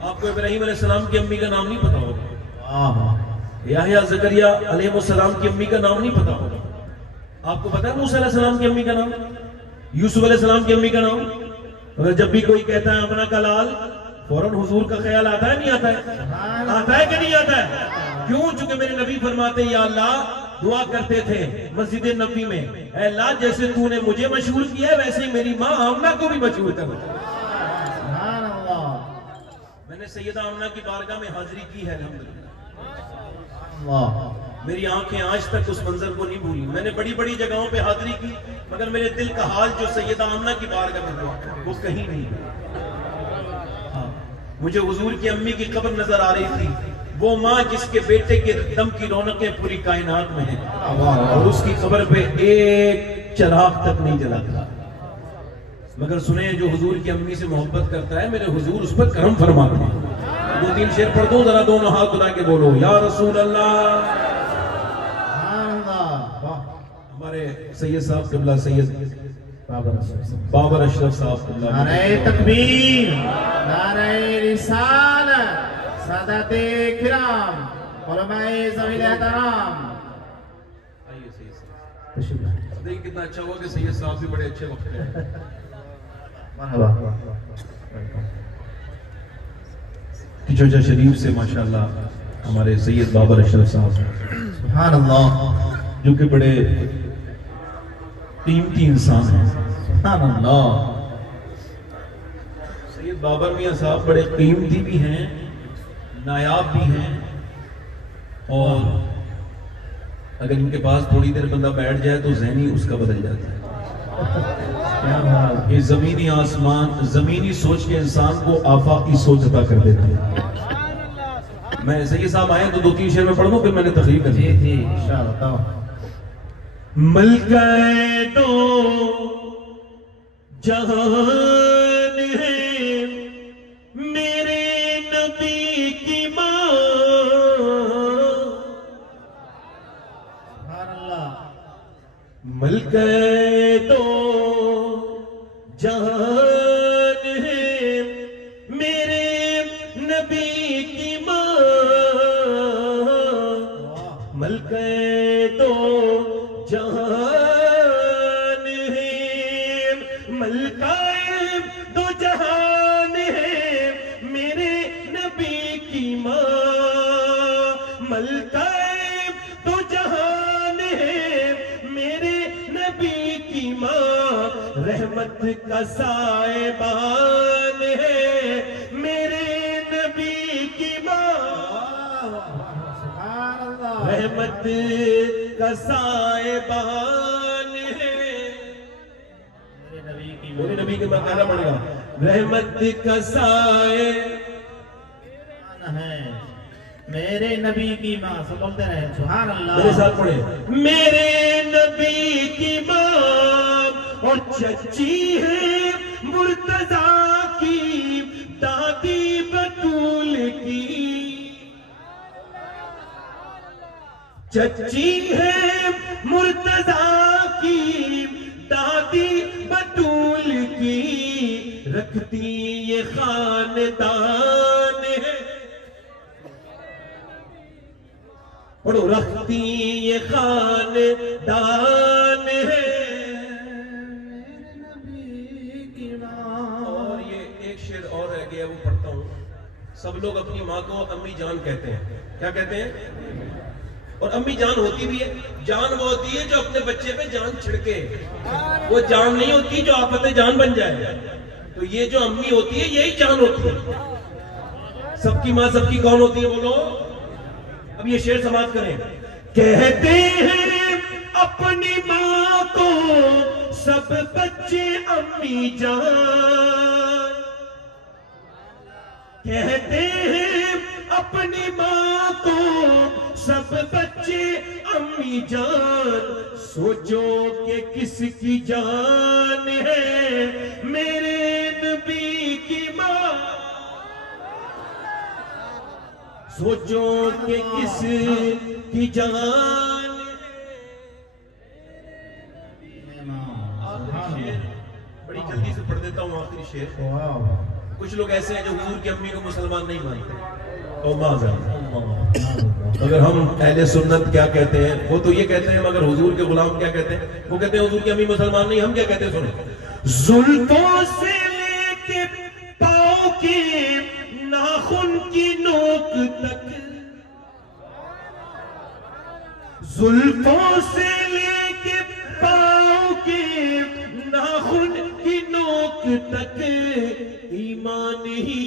آپ کو ابراہیم علیہ السلام کی امی کا نام نہیں پتا ہوگا، یحییٰ زکریا علیہ السلام کی امی کا نام نہیں پتا ہوگا. آپ کو پتا ہے موسیٰ علیہ السلام کی امی کا نام، یوسف علیہ السلام کی امی کا نام؟ اگر جب بھی کوئی کہتا ہے امنا کا لال، فوراً حضور کا خیال آتا ہے نہیں آتا ہے؟ آتا ہے کہ نہیں آتا ہے؟ کیوں؟ چونکہ میرے نبی فرماتے ہیں یا اللہ دعا کرتے تھے مسجد نبی میں، اے اللہ جیسے تو نے مجھے مشہور کیا ہے ویسے ہی میری ماں آمنہ کو بھی مشہور کر دے. میں نے سیدہ آمنہ کی بارگاہ میں حاضری کی ہے الحمدللہ. میری آنکھیں آج تک اس منظر کو نہیں بھولی. میں نے بڑی بڑی جگہوں پہ حاضری کی مگر میرے دل کا حال جو سیدہ آمنہ کی بارگاہ میں ہوا وہ کہیں نہیں. مجھے حضور کی امی کی قبر نظر آ رہی تھی، وہ ماں جس کے بیٹے کے دم کی رونقیں پوری کائنات میں ہیں، اور اس کی قبر پہ ایک چراغ تک نہیں جلا تھا. مگر سنیں جو حضور کی امی سے محبت کرتا ہے میرے حضور اس پر کرم فرماتے ہیں. دو تین شعر پڑھ دوں، ذرا دونوں ہاتھ اٹھا کے بولو یا رسول اللہ. ہمارے سید صاحب قبلہ سید بابر اشرف صاحب قبلہ، نعرہ تکبیر، نعرہ رسالت، سادات کرام، علماء ذوی الاحترام. آئیے سید صاحب. دیکھیں کتنا اچھا ہوا کہ سید صاحب بھی بڑے اچھے وقت ہیں. مرحبا. کچوچا شریف سے ماشاءاللہ ہمارے سید بابر اشرف صاحب سبحان اللہ، جو کہ بڑے قیمتی انسان ہیں. سبحان اللہ. سید بابر میاں صاحب بڑے قیمتی بھی ہیں، نایاب بھی ہیں، اور اگر ان کے پاس تھوڑی دیر بندہ بیٹھ جائے تو ذہنی اس کا بدل جاتا ہے. یہ زمینی آسمان، زمینی سوچ کے انسان کو آفاقی سوچ عطا کر دیتے ہیں. میں سید صاحب آئے تو دو تین شعر میں پڑھ دوں پھر میں نے تقریر کر دی. جی انشاءاللہ. ملکہ دو جہان ہے میرے نبی کی ماں. سبحان اللہ. ملکہ دو جہان ہے میرے نبی کی ماں. ملکہ دو جہان ہے، ملکہ دو جہان ہے میرے نبی کی ماں. ملکہ دو جہان ہے میرے نبی کی ماں. رحمت کا سائبان ہے میرے نبی کی ماں. سبحان اللہ. رحمت کا سائبان ہے میرے نبی کے بعد کہنا پڑے گا. رحمت کا سائبان ہے میرے نبی کی ماں. سب بولتے رہے سبحان اللہ. میرے ساتھ پڑھے. میرے نبی کی ماں اور چچی ہے مرتضیٰ کی دادی بطول کی. چچی ہے مرتضیٰ کی دادی بطول کی. رکھتی یہ خاندان ہے، پڑھو، رکھتی یہ خاندان ہے. اور یہ ایک شعر اور رہ گیا وہ پڑھتا ہوں. سب لوگ اپنی ماں کو امی جان کہتے ہیں. کیا کہتے ہیں؟ اور امی جان ہوتی بھی ہے. جان وہ ہوتی ہے جو اپنے بچے پہ جان چھڑکے، وہ جان نہیں ہوتی جو آفت جان بن جائے. تو یہ جو امی ہوتی ہے یہی جان ہوتی ہے. سب کی ماں سب کی کون ہوتی ہے بولو؟ اب یہ شعر سماعت کریں. کہتے ہیں اپنی ماں کو سب بچے امی جان. کہتے ہیں اپنی ماں کو سب بچے امی جان. سوچو کہ کس کی جان ہے میرے نبی کی ماں. سوچو کہ کس کی جان ہے. آخری شعر بڑی جلدی سے پڑھ دیتا ہوں. آخری شعر کچھ لوگ ایسے ہیں جو حضور کی امی کو مسلمان نہیں مانتے، تو معذرت، مگر ہم اہل سنت کیا کہتے ہیں؟ وہ تو یہ کہتے ہیں، مگر حضور کے غلام کیا کہتے ہیں؟ وہ کہتے ہیں حضور کی امی مسلمان نہیں، ہم کیا کہتے ہیں؟ سنیں، زلفوں سے لے کے پاؤں کے ناخن کی نوک تک، زلفوں سے لے کے پاؤں کے ناخن کی نوک تک، ایمان ہی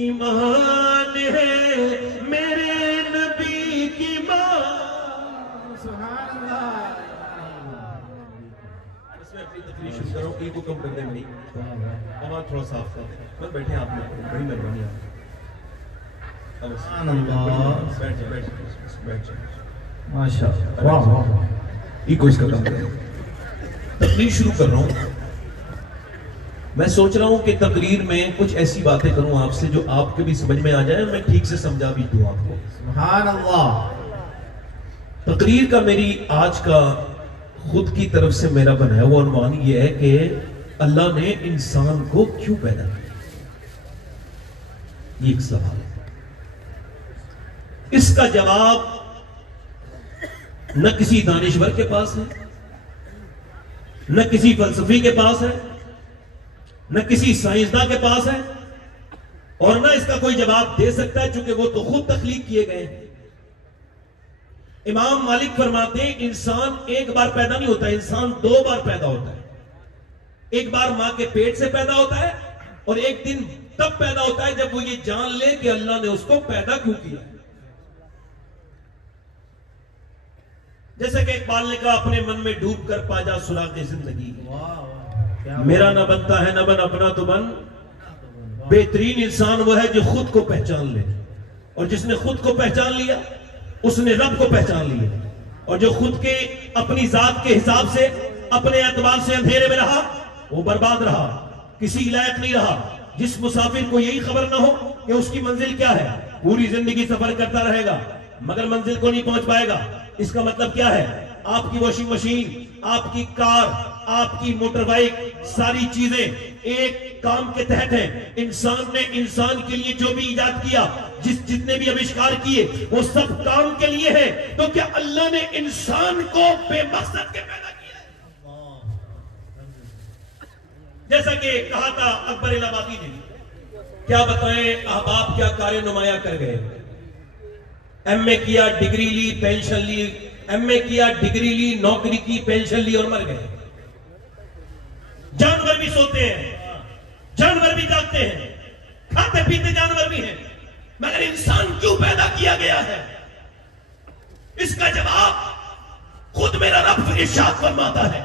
ایمان ہے میرے نبی کی ماں۔ سبحان اللہ۔ اس میں اپنی تقریر شروع کرو، ای کو کم کر دیں بھائی، آواز تھوڑا صاف کر دیں، بس بیٹھے آپ لوگ، بڑی مہربانی آپ۔ سبحان اللہ۔ بیٹھ جائیں، بیٹھ جائیں، ماشاء اللہ، واہ واہ۔ ای کو اس کا کم کریں۔ تقریر شروع کر رہا ہوں، میں سوچ رہا ہوں کہ تقریر میں کچھ ایسی باتیں کروں آپ سے جو آپ کے بھی سمجھ میں آ جائے، میں ٹھیک سے سمجھا بھی دوں آپ کو۔ سبحان اللہ۔ تقریر کا میری آج کا خود کی طرف سے میرا بنایا وہ عنوان یہ ہے کہ اللہ نے انسان کو کیوں پیدا کیا؟ یہ ایک سوال ہے، اس کا جواب نہ کسی دانشور کے پاس ہے، نہ کسی فلسفی کے پاس ہے، نہ کسی سائنسداں کے پاس ہے، اور نہ اس کا کوئی جواب دے سکتا ہے، چونکہ وہ تو خود تخلیق کیے گئے ہیں۔ امام مالک فرماتے ہیں انسان ایک بار پیدا نہیں ہوتا، انسان دو بار پیدا ہوتا ہے۔ ایک بار ماں کے پیٹ سے پیدا ہوتا ہے، اور ایک دن تب پیدا ہوتا ہے جب وہ یہ جان لے کہ اللہ نے اس کو پیدا کیوں کیا۔ جیسے کہ اقبال نے کہا اپنے من میں ڈوب کر پا جا سراغ زندگی، میرا نہ بنتا ہے نہ بن اپنا تو بن۔ بہترین انسان وہ ہے جو خود کو پہچان لے، اور جس نے خود کو پہچان لیا اس نے رب کو پہچان لیا، اور جو خود کے اپنی ذات کے حساب سے اپنے اعتبار سے اندھیرے میں رہا وہ برباد رہا، کسی لائق نہیں رہا۔ جس مسافر کو یہی خبر نہ ہو کہ اس کی منزل کیا ہے، پوری زندگی سفر کرتا رہے گا مگر منزل کو نہیں پہنچ پائے گا۔ اس کا مطلب کیا ہے؟ آپ کی واشنگ مشین، آپ کی کار، آپ کی موٹر بائک، ساری چیزیں ایک کام کے تحت ہیں۔ انسان نے انسان کے لیے جو بھی ایجاد کیا، جتنے بھی آوشکار کیے، وہ سب کام کے لیے ہیں۔ تو کیا اللہ نے انسان کو بے مقصد کے پیدا کیا ہے؟ جیسا کہ کہا تھا اکبر الہ آبادی نے، کیا بتائیں احباب کیا کار نمایاں کر گئے۔ ایم اے کیا، ڈگری لی، پینشن لی، ایم اے کیا، ڈگری لی، نوکری کی، پینشن لی، اور مر گئے۔ جانور بھی سوتے ہیں، جانور بھی جاگتے ہیں، کھاتے پیتے جانور بھی ہیں، مگر انسان کیوں پیدا کیا گیا ہے؟ اس کا جواب خود میرا رب ارشاد فرماتا ہے،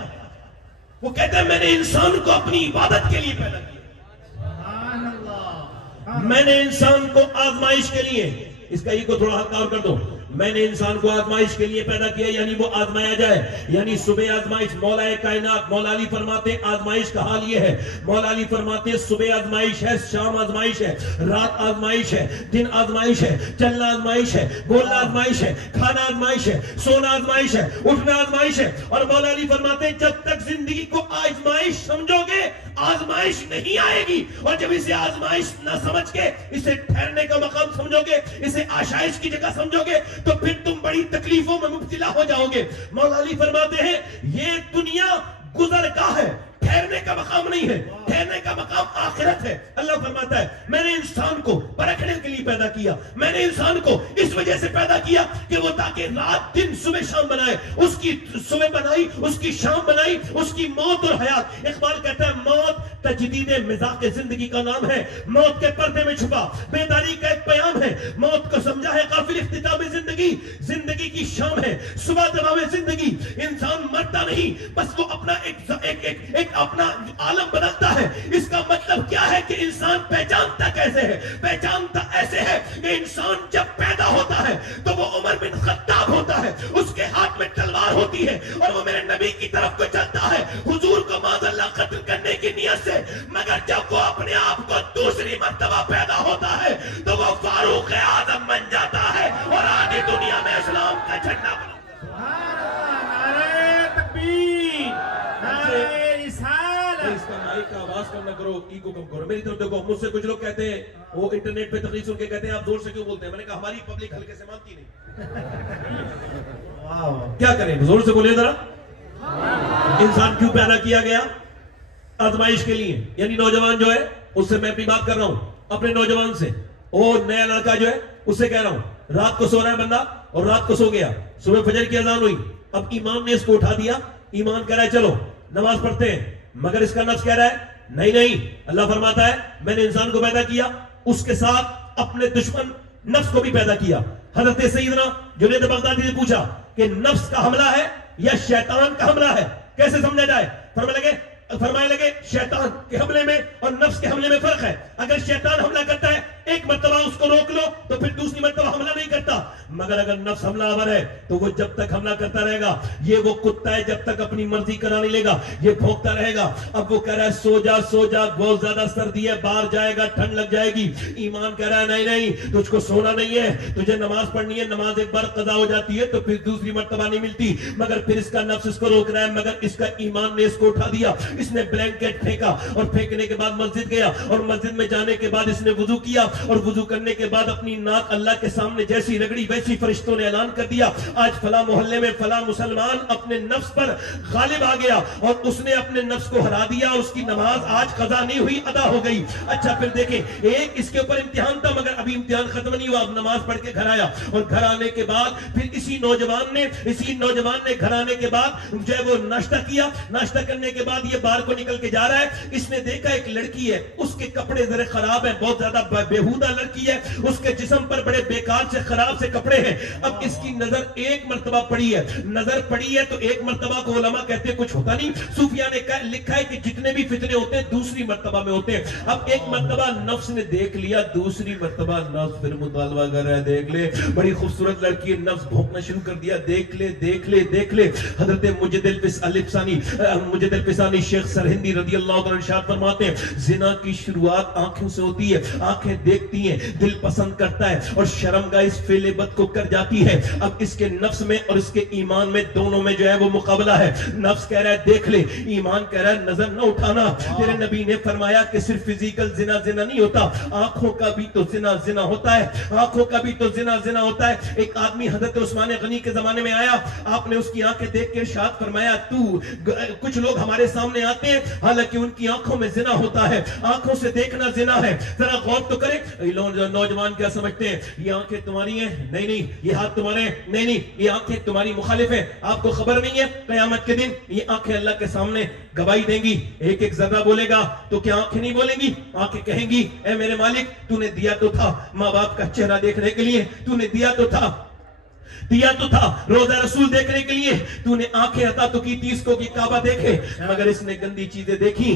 وہ کہتا ہے میں نے انسان کو اپنی عبادت کے لیے پیدا کیا، سبحان اللہ۔ میں نے انسان کو آزمائش کے لیے، اس کا یہ کو تھوڑا ہلکا اور کر دو، میں نے انسان کو آزمائش کے لیے پیدا کیا، یعنی وہ آزمایا جائے، یعنی صبح آزمائش۔ مولا کائنات مولا علی فرماتے ہیں آزمائش کا حال یہ ہے، مولا علی فرماتے ہیں صبح آزمائش ہے، شام آزمائش ہے، رات آزمائش ہے، دن آزمائش ہے، چلنا آزمائش ہے، بولنا آزمائش ہے، کھانا آزمائش ہے، سونا آزمائش ہے، اٹھنا آزمائش ہے۔ اور مولا علی فرماتے ہیں جب تک زندگی کو آزمائش سمجھو گے آزمائش نہیں آئے گی، اور جب اسے آزمائش نہ سمجھ کے اسے ٹھہرنے کا مقام سمجھو گے، اسے آشائش کی جگہ سمجھو گے، تو پھر تم بڑی تکلیفوں میں مبتلا ہو جاؤ گے۔ مولا علی فرماتے ہیں یہ دنیا گزرگاہ ہے، ٹھہرنے کا مقام نہیں ہے، ٹھہرنے کا مقام آخرت ہے۔ اللہ فرماتا ہے میں نے انسان کو پرکھنے کے لیے پیدا کیا، میں نے انسان کو اس وجہ سے پیدا کیا کہ وہ تاکہ رات دن صبح شام بنائے، اس کی صبح بنائی، اس کی شام بنائی، اس کی موت اور حیات۔ اقبال کہتا ہے موت تجدید مزاق زندگی کا نام ہے، موت کے پردے میں چھپا بیداری کا ایک پیام ہے۔ موت کو سمجھا ہے غافل اختتام زندگی، زندگی کی شام ہے، صبح تمام زندگی۔ انسان مرتا نہیں، بس وہ اپنا ایک اپنا عالم بدلتا ہے۔ اس کا مطلب کیا ہے کہ انسان پہچانتا کیسے ہے؟ پہچانتا ایسے ہے کہ انسان جب پیدا ہوتا ہے تو وہ عمر بن خطاب ہوتا ہے، اس کے ہاتھ میں تلوار ہوتی ہے اور وہ میرے نبی کی طرف کو چلتا ہے حضور کو معاذ اللہ قتل کرنے کی نیت سے، مگر جب وہ اپنے آپ کو دوسری مرتبہ پیدا ہوتا ہے تو وہ فاروق اعظم بن جاتا ہے اور آدھی دنیا میں اسلام کا جھنڈا بنا۔ نعرہ تکبیر، نعرہ رسالت۔ اس کا مائک کا آواز کم نہ کرو، ای کو کم کرو۔ میری طرف دیکھو, مجھ سے کچھ لوگ کہتے ہیں, وہ انٹرنیٹ پہ تقریر سن کے کہتے ہیں آپ زور سے کیوں بولتے ہیں. میں نے کہا ہماری پبلک ہلکے سے مانتی نہیں. کیا کریں, زور سے بولے ذرا. انسان کیوں پیدا کیا گیا؟ آزمائش کے لیے. یعنی نوجوان جو ہے اس سے میں اپنی بات کر رہا ہوں, اپنے نوجوان سے. وہ نیا لڑکا جو ہے اس سے کہہ رہا ہوں, رات کو سو رہا ہے بندہ اور رات کو سو گیا, صبح فجر کی اذان ہوئی, اب ایمان نے اس کو اٹھا دیا. ایمان کہہ رہا ہے چلو نماز پڑھتے ہیں, مگر اس کا نفس کہہ رہا ہے نہیں نہیں. اللہ فرماتا ہے میں نے انسان کو پیدا کیا, اس کے ساتھ اپنے دشمن نفس کو بھی پیدا کیا. حضرت سیدنا جنید بغدادی نے پوچھا کہ نفس کا حملہ ہے یا شیطان کا حملہ ہے, کیسے سمجھا جائے؟ فرمائے لگے شیطان کے حملے میں اور نفس کے حملے میں فرق ہے. اگر شیطان حملہ کرتا ہے ایک مرتبہ اس کو روک لو تو پھر دوسری مرتبہ حملہ نہیں کرتا, مگر اگر نفس حملہ آور ہے تو وہ جب تک حملہ کرتا رہے گا. یہ وہ کتا ہے جب تک اپنی مرضی کرا نہیں لے گا, یہ بھونکتا رہے گا. اب وہ کہہ رہا ہے سو جا بہت زیادہ سردی ہے, باہر جائے گا ٹھنڈ لگ جائے گی. ایمان کہہ رہا ہے نہیں تجھ کو سونا نہیں ہے, تجھے نماز پڑھنی ہے. نماز ایک بار قضا ہو جاتی ہے تو پھر دوسری مرتبہ نہیں ملتی, مگر پھر اس کا نفس اس کو روک رہا ہے. مگر اس کا ایمان نے اس کو اٹھا دیا. اس نے بلینکٹ پھینکا اور پھینکنے کے بعد مسجد گیا, اور مسجد میں جانے کے بعد اس نے وضو کیا, اور وضو کرنے کے بعد اپنی ناک اللہ کے سامنے جیسی رگڑی ویسی فرشتوں نے اعلان کر دیا آج فلاں محلے میں فلاں مسلمان اپنے نفس پر غالب آ گیا اور اس نے اپنے نفس کو ہرا دیا, اور اس کی نماز آج قضا نہیں ہوئی ادا ہو گئی. اچھا پھر دیکھیں, ایک اس کے اوپر امتحان تھا مگر ابھی امتحان ختم نہیں ہوا. اب نماز پڑھ کے گھر آیا, اور گھر آنے کے بعد پھر اسی نوجوان نے گھر آنے کے بعد جو ہے وہ ناشتہ کیا. ناشتہ کرنے کے بعد یہ باہر کو نکل کے جا رہا ہے. اس نے دیکھا ایک لڑکی ہے, اس کے کپڑے ذرا خراب ہیں, بہت زیادہ بےہودہ لڑکی ہے, اس کے جسم پر بڑے بیکار سے خراب سے کپڑے ہیں. اب اس کی نظر ایک مرتبہ پڑی ہے تو ایک مرتبہ کو علماء کہتے ہیں کچھ ہوتا نہیں. صوفیاء نے لکھا ہے کہ جتنے بھی فتنے ہوتے ہیں دوسری مرتبہ میں ہوتے ہیں. اب ایک مرتبہ نفس نے دیکھ لیا, دوسری مرتبہ نفس پھر مطالبہ کر رہا ہے, دیکھ لے بڑی خوبصورت لڑکی ہے. نفس بھونکنا شروع کر دیا, دیکھ لے. حضرت مجد الفسانی شیخ سرہندی رضی اللہ عنہ ارشاد فرماتے ہیں زنا کی شروعات آنکھوں سے ہوتی ہے, آنکھیں دیکھتی ہیں, دل پسند کرتا ہے اور شرمگاہ اس فعل بد کو کر جاتی ہے. اب اس کے نفس میں اور اس کے ایمان میں دونوں میں جو ہے وہ مقابلہ ہے. نفس کہہ رہا ہے دیکھ لے, ایمان کہہ رہا ہے نظر نہ اٹھانا. تیرے نبی نے فرمایا کہ صرف فزیکل زنا نہیں ہوتا, آنکھوں کا بھی تو زنا ہوتا ہے, آنکھوں کا بھی تو زنا ہوتا ہے. ایک آدمی حضرت عثمان غنی کے زمانے میں آیا, آپ نے اس کی آنکھیں دیکھ کے ارشاد فرمایا کچھ لوگ ہمارے سامنے آتے ہیں حالانکہ ان کی آنکھوں میں زنا ہوتا ہے, آنکھوں سے دیکھنا زنا ہے. ذرا غور تو کریں, نوجوان کیا سمجھتے ہیں یہ آنکھیں تمہاری ہیں, نہیں یہ ہاتھ تمہارے ہیں, نہیں یہ آنکھیں تمہاری مخالف ہیں. آپ کو خبر نہیں ہے قیامت کے دن یہ آنکھیں اللہ کے سامنے گواہی دیں گی. ایک ذرہ بولے گا تو کیا آنکھیں نہیں بولیں گی؟ آنکھیں کہیں گی اے میرے مالک تو نے دیا تو تھا ماں باپ کا چہرہ دیکھنے کے لیے, تو نے دیا تو تھا روزہ رسول دیکھنے کے لیے, تو نے آنکھیں عطا تو کی تھی اس کو کہ کعبہ دیکھے, مگر اس نے گندی چیزیں دیکھی.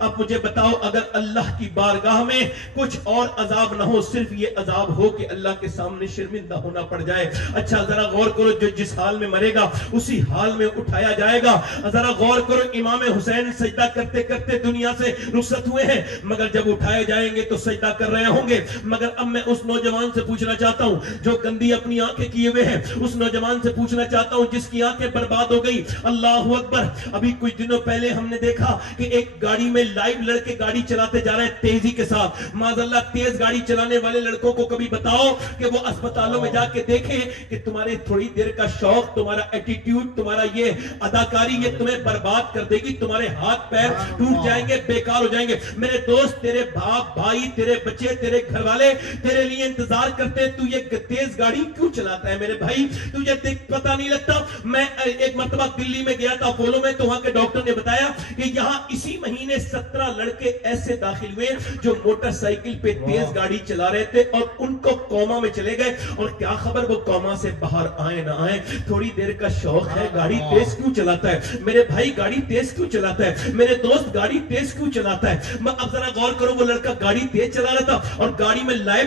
اب مجھے بتاؤ اگر اللہ کی بارگاہ میں کچھ اور عذاب نہ ہو, صرف یہ عذاب ہو کہ اللہ کے سامنے شرمندہ ہونا پڑ جائے. اچھا ذرا غور کرو, جو جس حال میں مرے گا اسی حال میں اٹھایا جائے گا. ذرا غور کرو, امام حسین سجدہ کرتے کرتے دنیا سے رخصت ہوئے ہیں, مگر جب اٹھائے جائیں گے تو سجدہ کر رہے ہوں گے. مگر اب میں اس نوجوان سے پوچھنا چاہتا ہوں جو گندی اپنی آنکھیں کیے ہوئے ہیں, اس نوجوان سے پوچھنا چاہتا ہوں جس کی آنکھیں برباد ہو گئی. اللہ اکبر. ابھی کچھ دنوں پہلے ہم نے دیکھا کہ ایک گاڑی میں لائیو لڑکے گاڑی چلاتے جا رہے ہیں تیزی کے ساتھ. معاذاللہ تیز گاڑی چلانے والے لڑکوں کو کبھی بتاؤ کہ وہ اسپتالوں میں جا کے دیکھیں کہ تمہارے تھوڑی دیر کا شوق, تمہارا ایٹیٹیوڈ, تمہارا یہ اداکاری یہ تمہیں برباد کر دے گی. تمہارے ہاتھ پیر ٹوٹ جائیں گے, بیکار ہو جائیں گے. میرے دوست, تیرے باپ بھائی, تیرے بچے, تیرے گھر والے تیرے لیے انتظار کرتے ہیں, تو یہ تیز گاڑی کیوں چلاتا ہے میرے بھائی؟ تجھے پتہ نہیں لگتا؟ میں ایک مرتبہ دلی میں گیا تھا اپولو میں, تو وہاں کے ڈاکٹر نے بتایا کہ یہاں اسی مہینے 17 لڑکے ایسے داخل ہوئے جو موٹر سائیکل پہ تیز گاڑی چلا رہے تھے اور ان کو کوما میں چلے گئے. اور کیا خبر وہ کوما سے باہر آئے نہ آئے, تھوڑی دیر کا شوق ہے, گاڑی تیز کیوں چلاتا ہے میرے بھائی؟ گاڑی تیز کیوں چلاتا ہے میرے دوست؟ گاڑی تیز کیوں چلاتا ہے؟ اب ذرا غور کرو, وہ لڑکا گاڑی تیز چلا رہا تھا اور گاڑی میں لائیو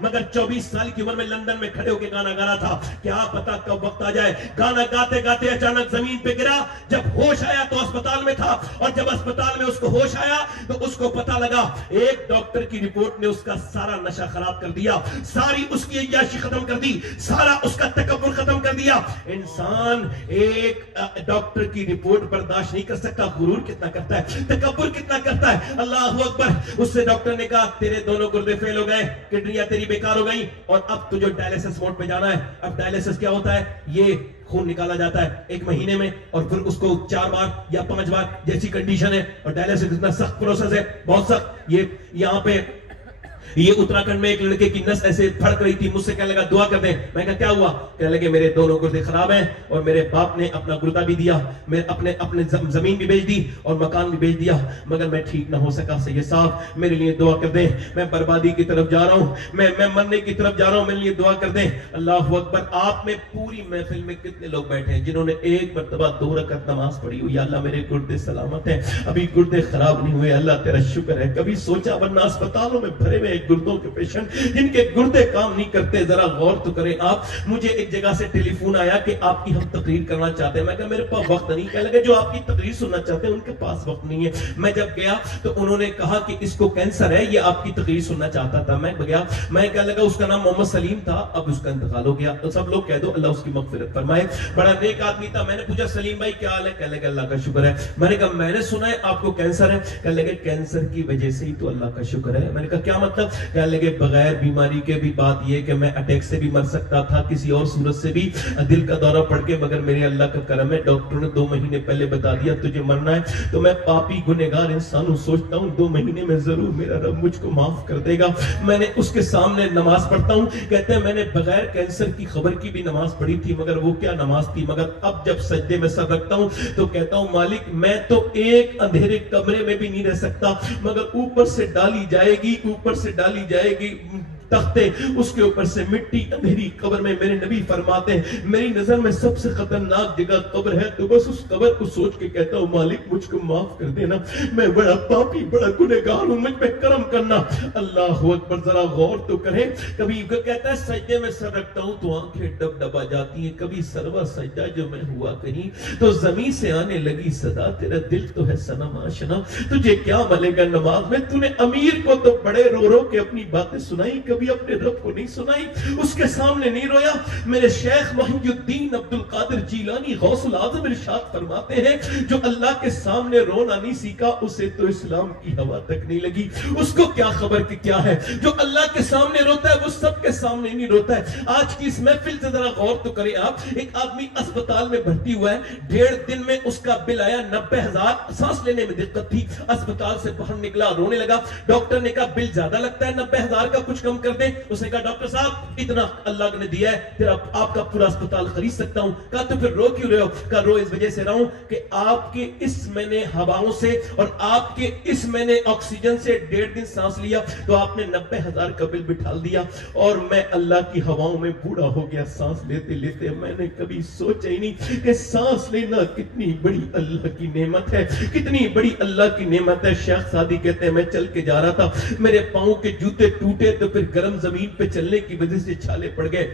مگر 24 سال کی عمر میں لندن میں کھڑے ہو کے گانا گا رہا تھا. کیا پتا کب وقت آ جائے. گانا گاتے گاتے اچانک زمین پہ گرا. جب ہوش آیا تو اسپتال میں تھا, اور جب اسپتال میں اس کو ہوش آیا تو اس کو پتا لگا ایک ڈاکٹر کی رپورٹ نے اس کا سارا نشہ خراب کر دیا, ساری اس کی عیاشی ختم کر دی, سارا اس کا تکبر ختم کر دیا. انسان ایک ڈاکٹر کی رپورٹ برداشت نہیں کر سکتا, غرور کتنا کرتا ہے, تکبر کتنا کرتا ہے. اللہ اکبر. اس سے ڈاکٹر نے کہا تیرے دونوں گردے فیل ہو گئے, کڈنیاں تیری بیکار ہو گئی, اور اب تجھے ڈائلیسس موڈ پہ جانا ہے. اب ڈائلیسس کیا ہوتا ہے؟ یہ خون نکالا جاتا ہے 1 مہینے میں, اور پھر اس کو 4 بار یا 5 بار جیسی کنڈیشن ہے. اور ڈائلیسس اتنا سخت پروسیس ہے, بہت سخت. یہ یہاں پہ یہ اتراکھنڈ میں ایک لڑکے کی نس ایسے پھڑک رہی تھی, مجھ سے کہنے لگا دعا کر دیں. میں کہا کیا ہوا؟ کہنے لگے میرے دونوں گردے خراب ہیں, اور میرے باپ نے اپنا گردہ بھی دیا, میں اپنے زمین بھی بیچ دی اور مکان بھی بیچ دیا, مگر میں ٹھیک نہ ہو سکا. سید صاحب میرے لیے دعا کر دیں, میں بربادی کی طرف جا رہا ہوں, میں مرنے کی طرف جا رہا ہوں, میرے لیے دعا کر دیں. اللہ اکبر. آپ میں پوری محفل میں کتنے لوگ بیٹھے ہیں جنہوں نے ایک مرتبہ 2 رکعت نماز پڑھی ہو؟ یا اللہ میرے گردے سلامت ہیں, ابھی گردے خراب نہیں ہوئے, اللہ تیرا شکر ہے. کبھی سوچا ورنہ اسپتالوں میں بھرے ہوئے گردوں کے پیشنٹ جن کے گردے کام نہیں کرتے, ذرا غور تو کریں آپ. مجھے ایک جگہ سے ٹیلی فون آیا کہ آپ کی ہم تقریر کرنا چاہتے ہیں. میں کہا میرے پاس وقت نہیں. کہنے لگے جو آپ کی تقریر سننا چاہتے ہیں ان کے پاس وقت نہیں ہے. میں جب گیا تو انہوں نے کہا کہ اس کو کینسر ہے, یہ آپ کی تقریر سننا چاہتا تھا. میں گیا, میں کہنے لگا اس کا نام محمد سلیم تھا, اب اس کا انتقال ہو گیا, تو سب لوگ کہہ دو اللہ اس کی مغفرت فرمائے, بڑا نیک آدمی تھا. میں نے پوچھا سلیم بھائی کیا حال ہے؟ کہنے لگے اللہ کا شکر ہے. میں نے کہا میں نے سنا ہے آپ کو کینسر ہے. کہنے لگے کینسر کی وجہ سے ہی تو اللہ کا شکر ہے. میں نے کہا کیا مطلب؟ کہنے لگے بغیر بیماری کے بھی بات یہ کہ میں اٹیک سے بھی مر سکتا تھا, کسی اور صورت سے بھی, دل کا دورہ پڑ کے, مگر میرے اللہ کا کرم ہے ڈاکٹر نے 2 مہینے پہلے بتا دیا تجھے مرنا ہے. تو میں پاپی گنہگار انسان ہوں, سوچتا ہوں 2 مہینے میں ضرور میرا رب مجھ کو معاف کر دے گا. میں نے اس کے سامنے نماز پڑھتا ہوں, کہتے ہیں میں نے بغیر کینسر کی خبر کی بھی نماز پڑھی تھی, مگر وہ کیا نماز تھی. مگر اب جب سجدے میں سر رکھتا ہوں تو کہتا ہوں مالک میں تو ایک اندھیرے کمرے میں بھی نہیں رہ سکتا, مگر اوپر سے ڈالی جائے گی تختے, اس کے اوپر سے مٹی, اندھیری قبر میں. میرے نبی فرماتے ہیں میری نظر میں سب سے خطرناک جگہ قبر ہے, تو بس اس قبر کو سوچ کے کہتا ہوں مالک مجھ کو معاف کر دینا, میں بڑا پاپی بڑا گنہگار ہوں, مجھ پہ کرم کرنا. اللہ اکبر. ذرا غور تو کریں. کبھی کہتا ہے سجدے میں سر رکھتا ہوں تو آنکھیں ڈب جاتی ہیں, کبھی سروا سجدہ جو میں ہوا کہیں تو زمین سے آنے لگی صدا, تیرا دل تو ہے صنم آشنا, تجھے کیا ملے گا نماز میں. تو نے امیر کو تو بڑے رو کے اپنی باتیں سنائی, کبھی اپنے رب کو نہیں سنائی, اس کے سامنے نہیں رویا. میرے شیخ محی الدین عبد القادر جیلانی غوث العظم ارشاد فرماتے ہیں جو اللہ کے سامنے رونا نہیں سیکھا اسے تو اسلام کی ہوا تک نہیں لگی. اس کو کیا خبر کہ کیا ہے. جو اللہ کے سامنے روتا ہے وہ سب کے سامنے نہیں روتا ہے. آج کی اس محفل سے ذرا غور تو کریں آپ. ایک آدمی اسپتال میں بھرتی ہوا ہے, 1.5 دن میں اس کا بل آیا 90,000, سانس لینے میں دقت تھی. اسپتال سے باہر نکلا, رونے لگا. ڈاکٹر نے کہا بل زیادہ لگتا ہے, 90,000 کا کچھ کم کر دیں. اس نے کہا ڈاکٹر صاحب اتنا اللہ نے دیا ہے, پھر آپ کا پورا اسپتال خرید سکتا ہوں. کہا تو پھر رو کیوں رہے ہو؟ کہا رو اس وجہ سے رہا ہوں کہ آپ کے اس میں نے ہواؤں سے اور آپ کے اس میں نے آکسیجن سے 1.5 دن سانس لیا تو آپ نے 90,000 کا بل بٹھا دیا, اور میں اللہ کی ہواؤں میں بوڑھا ہو گیا سانس لیتے لیتے. میں نے کبھی سوچا ہی نہیں کہ سانس لینا کتنی بڑی اللہ کی نعمت ہے, کتنی بڑی اللہ کی نعمت ہے. شیخ سعدی کہتے ہیں میں چل کے جا رہا تھا, میرے پاؤں کے جوتے ٹوٹے تو پھر گرم زمین پہ چلنے کی وجہ سے چھالے پڑ گئے,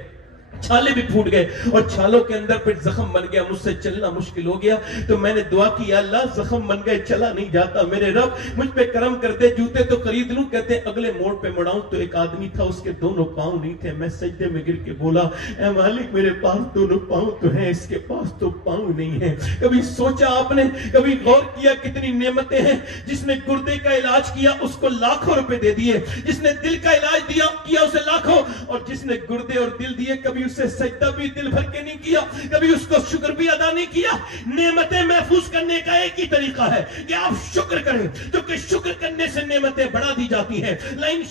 چھالے بھی پھوٹ گئے اور چھالوں کے اندر پھر زخم بن گیا, مجھ سے چلنا مشکل ہو گیا. تو میں نے دعا کی یا اللہ زخم بن گئے, چلا نہیں جاتا, میرے رب مجھ پہ کرم کر دے, جوتے تو خرید لوں. کہتے ہیں اگلے موڑ پہ مڑاؤں تو ایک آدمی تھا, اس کے دونوں پاؤں نہیں تھے. میں سجدے میں گر کے بولا اے مالک میرے پاس دونوں پاؤں تو ہیں, اس کے پاس تو پاؤں نہیں ہیں. کبھی سوچا آپ نے, کبھی غور کیا کتنی نعمتیں ہیں. جس نے گردے کا علاج کیا اس کو لاکھوں روپے دے دیے, جس نے دل کا علاج کیا اسے لاکھوں, اور جس نے گردے اور دل دیے کبھی اسے سجدہ بھی دل بھر کے نہیں کیا, کبھی اس کو شکر بھی ادا نہیں کیا. نعمتیں محفوظ کرنے کا ایک ہی طریقہ ہے کہ آپ شکر کریں, کیونکہ شکر کرنے سے نعمتیں بڑھا دی جاتی ہیں. لائن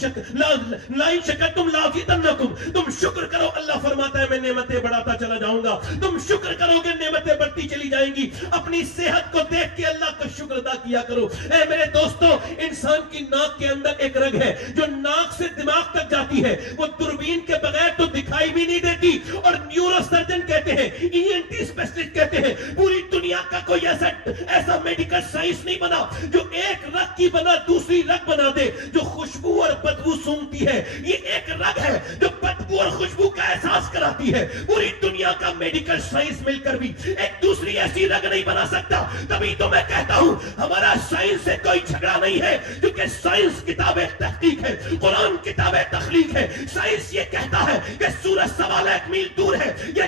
شکرتم لازیدنکم, تم شکر کرو, اللہ فرماتا ہے میں نعمتیں بڑھاتا چلا جاؤں گا. تم شکر کرو گے نعمتیں بڑھتی چلی جائیں گی. اپنی صحت کو دیکھ کے اللہ کا شکر ادا کیا کرو. اے میرے دوستو, انسان کی ناک کے اندر ایک رگ ہے جو ناک سے دماغ تک جاتی ہے, وہ دوربین کے بغیر تو دکھائی بھی نہیں دیتی، اور نیورو سرجن کہتے ہیں، ENT اسپیشلسٹ کہتے ہیں پوری دنیا کا کوئی ایسا میڈیکل سائنس نہیں بنا جو ایک رگ کی بنا دوسری رگ بنا دے جو خوشبو اور بدبو سونگتی ہے۔ یہ ایک رگ ہے جو بدبو اور خوشبو کا احساس کراتی ہے۔ پوری دنیا کا میڈیکل سائنس مل کر بھی ایک دوسری ایسی رگ نہیں بنا سکتا۔ تبھی تو میں کہتا ہوں ہمارا سائنس سے کوئی جھگڑا نہیں ہے، کیونکہ سائنس کتاب تحقیق ہے، قرآن کتاب تخلیق ہے۔ سائنس یہ کہتا ہے کہ سورج 1.25 میل دور ہے، یہ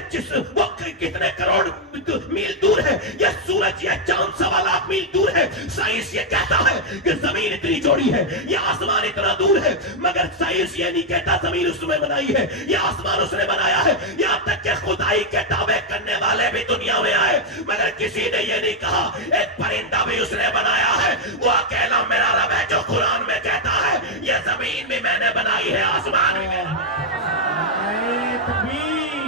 وہ کتنے کروڑ میل دور ہے، یہ سورج یہ چاند 1.25 میل دور ہے۔ سائنس یہ کہتا ہے کہ زمین اتنی چوڑی ہے، یہ آسمان اتنا دور ہے، مگر سائنس یہ نہیں کہتا زمین اس نے بنائی ہے، یہ آسمان اس نے بنایا ہے۔ یہاں تک کہ خدائی کے دعوے کرنے والے بھی دنیا میں آئے، مگر کسی نے یہ نہیں کہا ایک پرندہ بھی اس نے بنایا ہے۔ وہ اکیلا میرا رب ہے جو قرآن میں کہتا ہے یہ زمین بھی میں نے بنائی ہے، آسمان بھی میں نے۔ نعرہ تکبیر،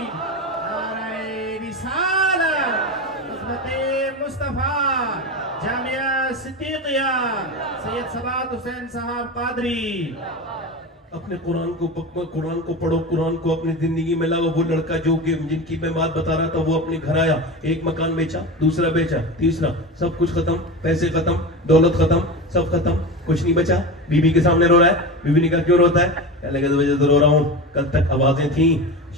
نعرہ رسالت، عظمت مصطفیٰ، جامعہ صدیقیہ، سید سبات حسین صاحب قادری۔ اپنے قرآن کو پڑھو، قرآن کو اپنی زندگی میں لاؤ۔ وہ لڑکا جو کہ جن کی میں بات بتا رہا تھا، وہ اپنے گھر آیا، ایک مکان بیچا، دوسرا بیچا، تیسرا، سب کچھ ختم، پیسے ختم، دولت ختم، سب ختم، کچھ نہیں بچا۔ بی بی کے سامنے رو رہا ہے، بی بی نے کہا کیوں روتا ہے؟ کہنے لگا وجہ سے رو رہا ہوں، کل تک آوازیں تھیں،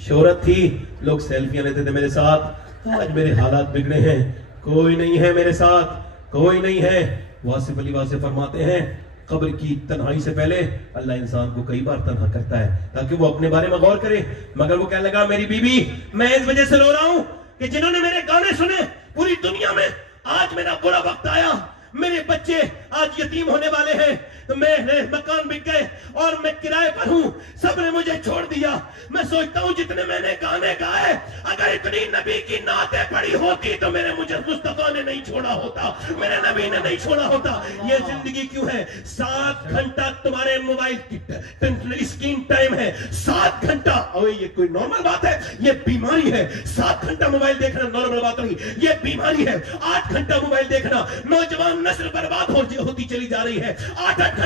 شہرت تھی، لوگ سیلفیاں لیتے تھے میرے ساتھ، آج میرے حالات بگڑے ہیں، کوئی نہیں ہے میرے ساتھ، کوئی نہیں ہے۔ واصف علی واصف فرماتے ہیں قبر کی تنہائی سے پہلے اللہ انسان کو کئی بار تنہا کرتا ہے تاکہ وہ اپنے بارے میں غور کرے، مگر وہ کہنے لگا میری بیوی میں اس وجہ سے رو رہا ہوں کہ جنہوں نے میرے گانے سنے پوری دنیا میں، آج میرا برا وقت آیا، میرے بچے آج یتیم ہونے والے ہیں، میرے مکان بک گئے اور میں کرائے پر ہوں، سب نے مجھے چھوڑ دیا۔ میں سوچتا ہوں جتنے میں نے گانے گائے، اگر اتنی نبی کی نعتیں پڑھی ہوتی تو مجھے مصطفیٰ نے نہیں چھوڑا ہوتا، میرے نبی نے نہیں چھوڑا ہوتا۔ یہ زندگی کیوں ہے؟ 7 گھنٹہ تمہارے موبائل کی اسکرین ٹائم ہے، 7 گھنٹہ۔ یہ کوئی نارمل بات ہے؟ یہ بیماری ہے۔ 7 گھنٹہ موبائل دیکھنا نارمل بات نہیں، یہ بیماری ہے۔ 8 گھنٹہ موبائل دیکھنا، نوجوان نسل برباد ہوتی چلی جا رہی ہے۔ 8 گھنٹے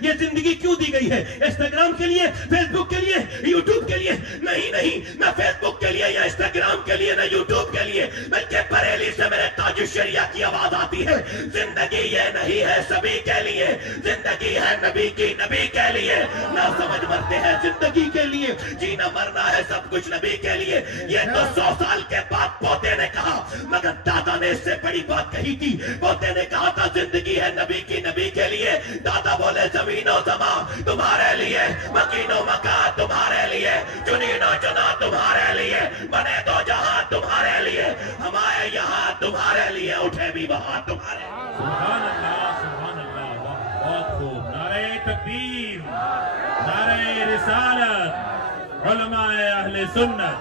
یہ زندگی کیوں دی گئی ہے؟ انسٹاگرام کے لیے، فیس بک کے لیے، یوٹیوب کے لیے؟ نہیں، نہ فیس بک کے لیے یا انسٹاگرام کے لیے، نہ یوٹیوب کے لیے، بلکہ بریلی سے میرے تاج الشریعہ کی آواز آتی ہے، زندگی یہ نہیں ہے سبھی کے لیے، زندگی ہے نبی کی، نبی کے لیے۔ نہ سمجھ مرتے ہیں زندگی کے لیے، جینا مرنا ہے سب کچھ نبی کے لیے۔ یہ تو 100 سال کے بعد پوتے نے کہا، مگر دادا نے اس سے بڑی بات کہی تھی۔ پوتے نے کہا تھا زندگی ہے نبی کی، نبی کے لیے۔ دادا بولے زمین و زمان تمہارے لیے، مکین و مکان تمہارے لیے، چنین و چنا تمہارے لیے، بنے دو جہاں تمہارے لیے، ہم آئے یہاں تمہارے لیے، اٹھے بھی وہاں تمہارے لیے۔ سبحان اللہ، بہت خوب۔ نعرہ تکبیر، نعرہ رسالت، علماء اہل سنت،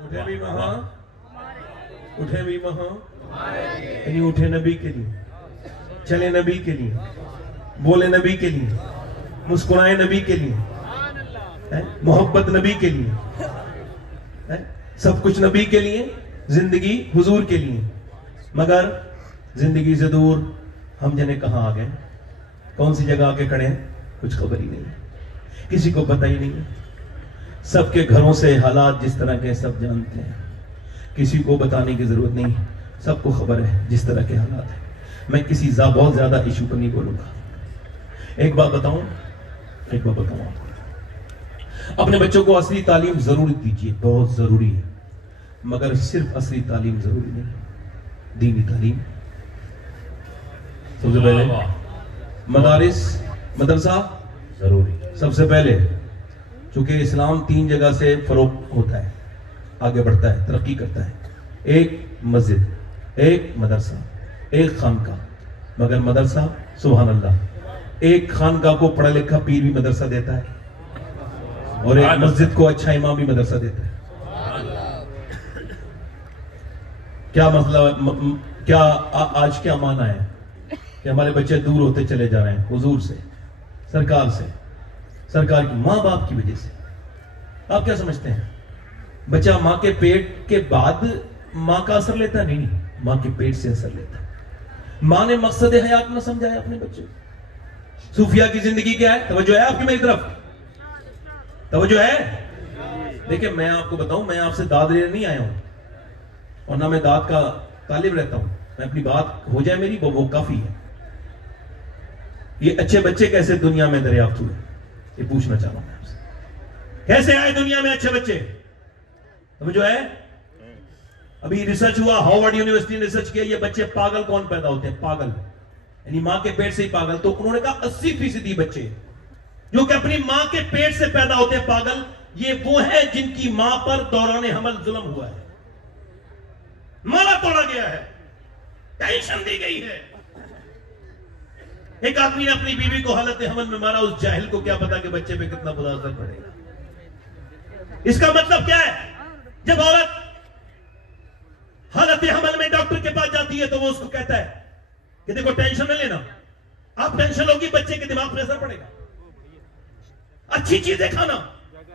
اٹھے بھی وہاں، اٹھے بھی وہاں، یعنی اٹھے نبی کے لیے، چلے نبی کے لیے، بولے نبی کے لیے، مسکرائے نبی کے لیے، محبت نبی کے لیے، سب کچھ نبی کے لیے، زندگی حضور کے لیے۔ مگر زندگی سے دور ہم جنے کہاں آ گئے، کون سی جگہ آ کے کھڑے ہیں، کچھ خبر ہی نہیں ہے، کسی کو پتہ ہی نہیں ہے۔ سب کے گھروں سے حالات جس طرح کے سب جانتے ہیں، کسی کو بتانے کی ضرورت نہیں، سب کو خبر ہے جس طرح کے حالات ہیں۔ میں کسی بہت زیادہ ایشو پر نہیں بولوں گا۔ ایک بات بتاؤں آپ کو، اپنے بچوں کو عصری تعلیم ضرور دیجیے، بہت ضروری ہے، مگر صرف عصری تعلیم ضروری نہیں، دینی تعلیم سب سے پہلے، مدارس مدرسہ ضروری سب سے پہلے، چونکہ اسلام 3 جگہ سے فروغ ہوتا ہے، آگے بڑھتا ہے، ترقی کرتا ہے، ایک مسجد، ایک مدرسہ، ایک خانقاہ۔ مگر مدرسہ سبحان اللہ، ایک خانقاہ کو پڑھا لکھا پیر بھی مدرسہ دیتا ہے، اور ایک مسجد کو اچھا امام بھی مدرسہ دیتا ہے۔ کیا مسئلہ، کیا آج کیا معنی ہے کہ ہمارے بچے دور ہوتے چلے جا رہے ہیں حضور سے، سرکار سے، سرکار کی ماں باپ کی وجہ سے۔ آپ کیا سمجھتے ہیں بچہ ماں کے پیٹ کے بعد ماں کا اثر لیتا ہے؟ نہیں، ماں کے پیٹ سے اثر لیتا ہے۔ ماں نے مقصد حیات نہ سمجھایا اپنے بچے۔ صوفیہ کی زندگی کیا ہے؟ توجہ ہے آپ کی میری طرف؟ توجہ ہے؟ دیکھیں میں آپ کو بتاؤں، میں آپ سے داد لینے نہیں آیا ہوں اور نہ میں داد کا طالب رہتا ہوں. میں اپنی بات ہو جائے میری وہ کافی ہے. یہ اچھے بچے کیسے دنیا میں دریافت ہوئے یہ پوچھنا چاہ رہا ہوں میں آپ سے. کیسے آئے دنیا میں اچھے بچے؟ توجہ ہے؟ ابھی ریسرچ ہوا، ہارورڈ یونیورسٹی نے ریسرچ کیا یہ بچے پاگل کون پیدا ہوتے ہیں؟ پاگل، یعنی ماں کے پیٹ سے ہی پاگل. تو انہوں نے کہا 80% بچے جو کہ اپنی ماں کے پیٹ سے پیدا ہوتے ہیں پاگل، یہ وہ ہیں جن کی ماں پر دوران حمل ظلم ہوا ہے، مالا توڑا گیا ہے، ٹینشن دی گئی ہے. ایک آدمی نے اپنی بیوی کو حالت حمل میں مارا، اس جاہل کو کیا پتا کہ بچے پہ کتنا برا اثر پڑے گا. اس کا مطلب کیا ہے؟ جب عورت حالت حمل میں ڈاکٹر کے پاس جاتی ہے تو وہ اس کو کہتا ہے کہ دیکھو ٹینشن نہ لینا، آپ ٹینشن ہوگی بچے کے دماغ پہ اثر پڑے گا. اچھی چیزیں کھانا،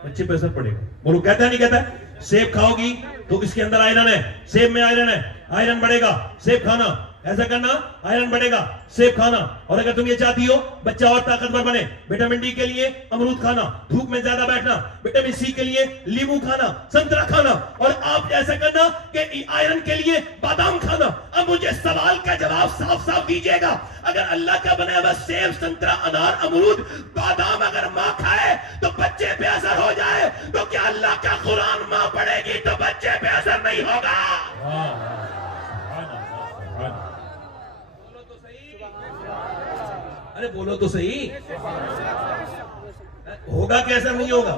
بچے پہ اثر پڑے گا. وہ لوگ کہتا ہے نہیں کہتا ہے سیب کھاؤ گی تو اس کے اندر آئرن ہے، سیب میں آئرن ہے، آئرن بڑھے گا، سیب کھانا، ایسا کرنا آئرن بڑھے گا، سیب کھانا. اور اگر تم یہ چاہتی ہو بچہ اور طاقتور بنے، وٹامن ڈی کے لیے امرود کھانا، دھوپ میں زیادہ بیٹھنا، وٹامن سی کے لیے لیمو کھانا، سنترا کھانا، اور آپ ایسا کرنا کہ آئرن کے لیے بادام کھانا. اب مجھے سوال کا جواب صاف صاف دیجئے گا، اگر اللہ کا بنایا ہوا سیب، سنترا، انار، امرود، بادام اگر ماں کھائے تو بچے پہ اثر ہو جائے تو کیا اللہ کا قرآن ماں پڑھے گی تو بچے پہ اثر نہیں ہوگا؟ ارے بولو تو صحیح، ہوگا کیسا نہیں ہوگا؟